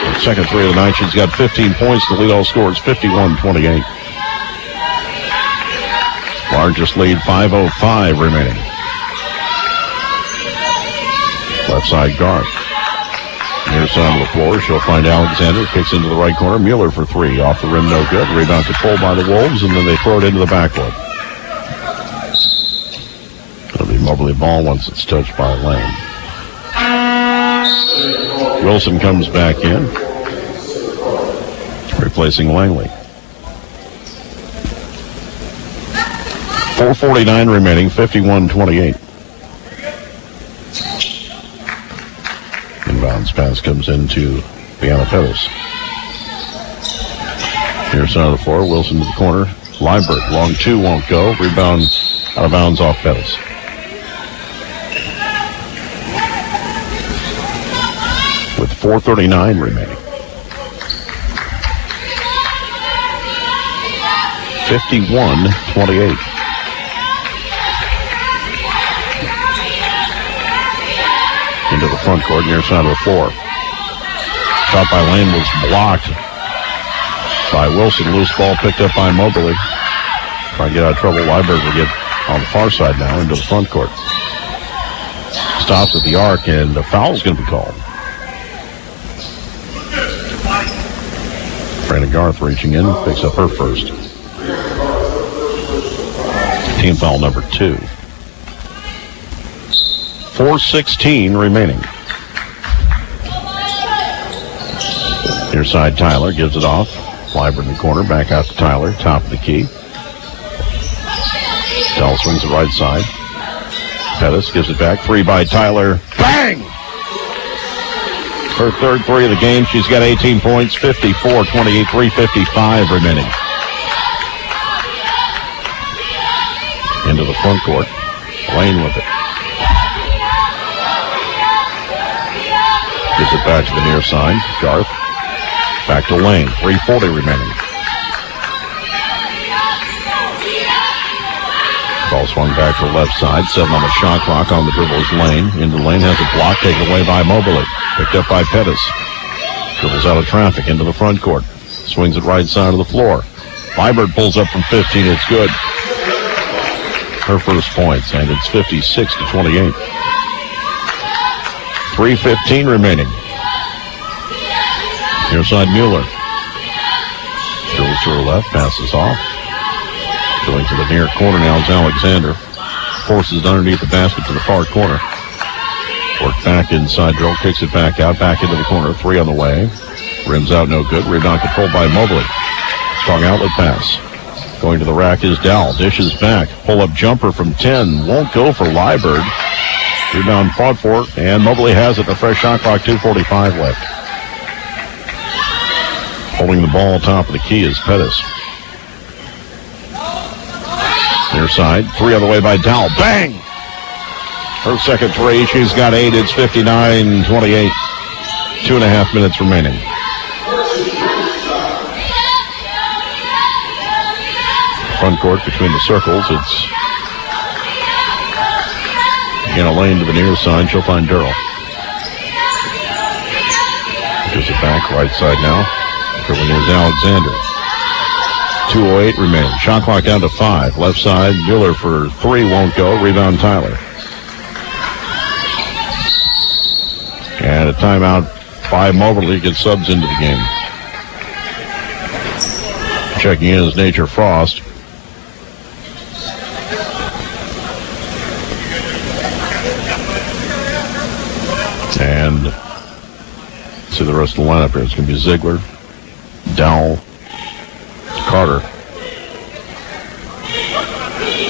And second three of the night. She's got 15 points. The lead all scores 51-28. Largest lead, 5:05 remaining. Left side Garth. Near side of the floor, she'll find Alexander. Kicks into the right corner. Mueller for three. Off the rim, no good. Rebound controlled by the Wolves, and then they throw it into the backcourt. It'll be Mobley ball once it's touched by Lane. Wilson comes back in, replacing Langley. 4:49 remaining, 51-28. Inbounds pass comes into Brianna Pettis. Near side of the floor, Wilson to the corner. Liebert, long two, won't go. Rebound out of bounds off Pettis. With 4:39 remaining. 51-28. Into the front court, near side of the floor. Shot by Lane was blocked by Wilson. Loose ball picked up by Mobley. Trying to get out of trouble. Liebert will get on the far side now into the front court. Stops at the arc, and the foul's going to be called. Brandon Garth reaching in, picks up her first. Team foul number 2. 4:16 remaining. Near side Tyler gives it off. Liebert in the corner, back out to Tyler, top of the key. Dell swings the right side. Pettis gives it back. Three by Tyler. Bang! Her third three of the game. She's got 18 points, 54-28, 3:55 remaining. Into the front court. Lane with it. Gives it back to the near side. Garth. Back to Lane. 3:40 remaining. Ball swung back to the left side. 7 on the shot clock. On the dribble is Lane. Into the lane. Has a block taken away by Mobley. Picked up by Pettis. Dribbles out of traffic into the front court. Swings it right side of the floor. Liebert pulls up from 15. It's good. Her first points, and it's 56-28. 3:15 remaining. Near side Mueller. Dribbles to her left, passes off. Going to the near corner now is Alexander. Forces it underneath the basket to the far corner. Work back inside drill, kicks it back out, back into the corner. 3 on the way. Rims out, no good. Rebound controlled by Mobley. Strong outlet pass. Going to the rack is Dowell. Dishes back. Pull-up jumper from 10. Won't go for Liebert. Rebound fought for, and Mobley has it. A fresh shot clock, 2:45 left. Holding the ball top of the key is Pettis. Near side. 3 on the way by Dowell. Bang! Her second 3. She's got 8. It's 59-28. 2.5 minutes remaining. Front court between the circles. It's in a lane to the near side. She'll find Durrell. Gives it back right side now. Curling is Alexander. 2:08 remaining. Shot clock down to 5. Left side. Mueller for 3. Won't go. Rebound Tyler. And a timeout by Mobley. Gets subs into the game. Checking in is Nature Frost. And see the rest of the lineup here. It's going to be Ziegler, Dowell, Carter,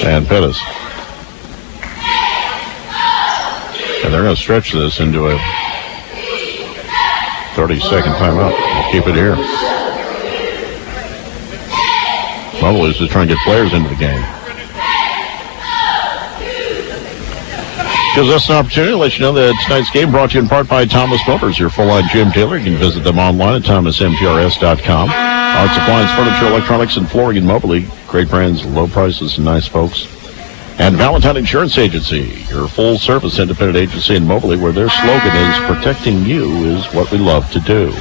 and Pettis. And they're going to stretch this into a 30-second timeout. We'll keep it here. Mobley's just trying to get players into the game. Gives us an opportunity to let you know that tonight's game brought to you in part by Thomas Motors, your full-line Jim Taylor. You can visit them online at thomasmtrs.com. Art Appliance, furniture, electronics, and flooring in Mobley. Great brands, low prices, and nice folks. And Valentine Insurance Agency, your full-service independent agency in Mobley, where their slogan is, protecting you is what we love to do.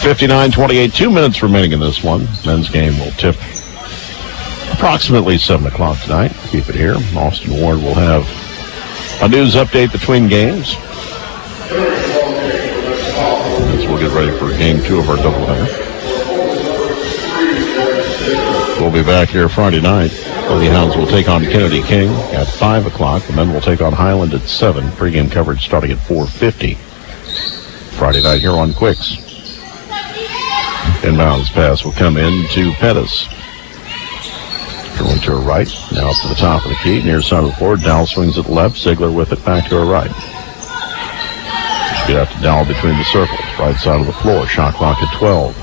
59-28, 2 minutes remaining in this one. Men's game will tip approximately 7 o'clock tonight. Keep it here. Austin Ward will have a news update between games. As we'll get ready for game 2 of our doubleheader. We'll be back here Friday night. The Greyhounds will take on Kennedy King at 5 o'clock. The men will take on Highland at 7. Pre-game coverage starting at 4:50. Friday night here on Quicks. Inbounds pass will come in to Pettis. Going to her right, now up to the top of the key, near side of the floor. Dowell swings it left, Ziegler with it back to her right. Get out to Dowell between the circles, right side of the floor, shot clock at 12.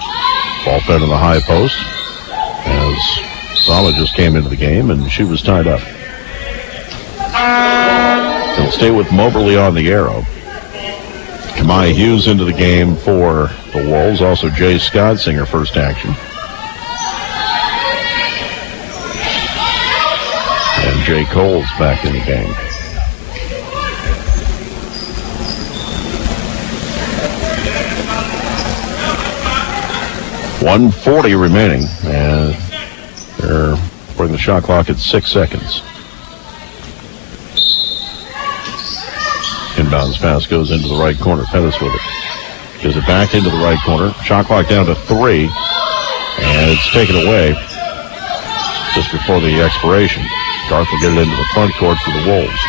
Ball fed in the high post as Sala just came into the game and she was tied up. They'll stay with Moberly on the arrow. Kamai Hughes into the game for the Wolves, also Jay Scodsinger first action. And Jay Cole's back in the game. .140 remaining, and they're putting the shot clock at 6 seconds. Inbounds pass goes into the right corner. Pettis with it. Gives it back into the right corner. Shot clock down to 3, and it's taken away just before the expiration. Garth will get it into the front court for the Wolves.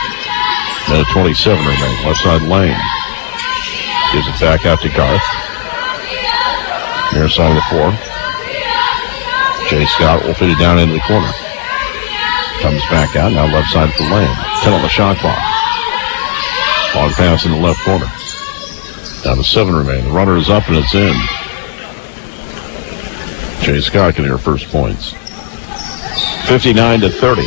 Minute 27 remaining. Left side lane. Gives it back out to Garth. Near side of the floor. Jay Scott will fit it down into the corner. Comes back out. Now left side for Lane. 10 on the shot clock. Long pass in the left corner. Down to 7 remaining. The runner is up and it's in. Jay Scott getting her first points. 59-30.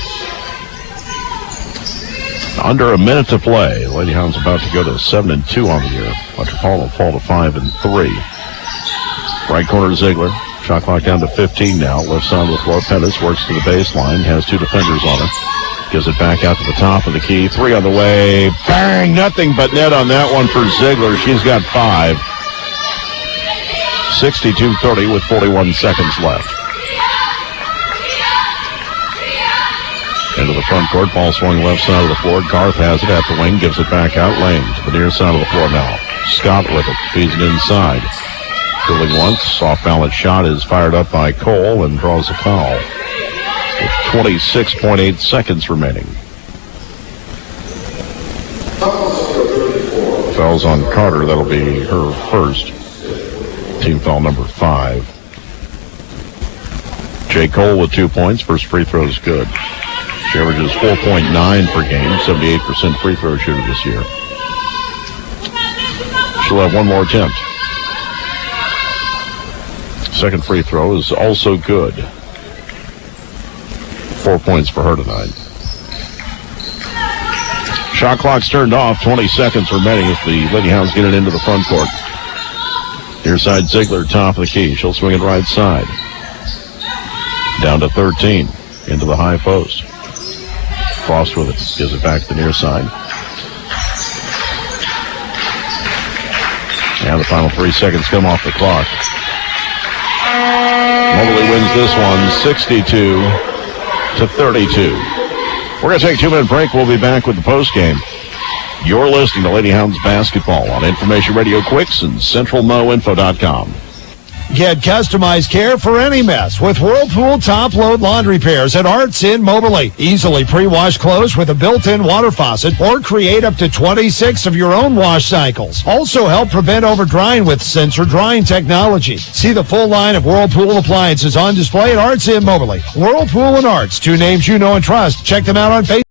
Under a minute to play. Lady Hounds about to go to 7-2 on the year. Metropolitan fall to 5-3. Right corner Ziegler. Shot clock down to 15 now. Left side of the floor. Pettis works to the baseline. Has two defenders on her. Gives it back out to the top of the key. Three on the way. Bang! Nothing but net on that one for Ziegler. She's got 5. 62-30 with 41 seconds left. Into the front court. Ball swung left side of the floor. Garth has it at the wing. Gives it back out. Lane to the near side of the floor now. Scott with it. Feeds it inside. Dribbling once. Soft balance shot is fired up by Cole and draws a foul. With 26.8 seconds remaining. Fouls on Carter. That'll be her first. Team foul number 5. Jay Cole with 2 points. First free throw is good. She averages 4.9 per game. 78% free throw shooter this year. She'll have one more attempt. Second free throw is also good. 4 points for her tonight. Shot clock's turned off. 20 seconds remaining as the Lady Hounds get it into the front court. Near side Ziegler, top of the key. She'll swing it right side. Down to 13. Into the high post. Frost with it. Gives it back to the near side. And the final 3 seconds come off the clock. Moberly wins this one 62-32. We're going to take a 2-minute break. We'll be back with the post game. You're listening to Lady Hounds basketball on Information Radio Quicks and CentralMoInfo.com. Get customized care for any mess with Whirlpool top-load laundry pairs at Arts in Moberly. Easily pre-wash clothes with a built-in water faucet or create up to 26 of your own wash cycles. Also help prevent over-drying with sensor drying technology. See the full line of Whirlpool appliances on display at Arts in Moberly. Whirlpool and Arts, 2 names you know and trust. Check them out on Facebook.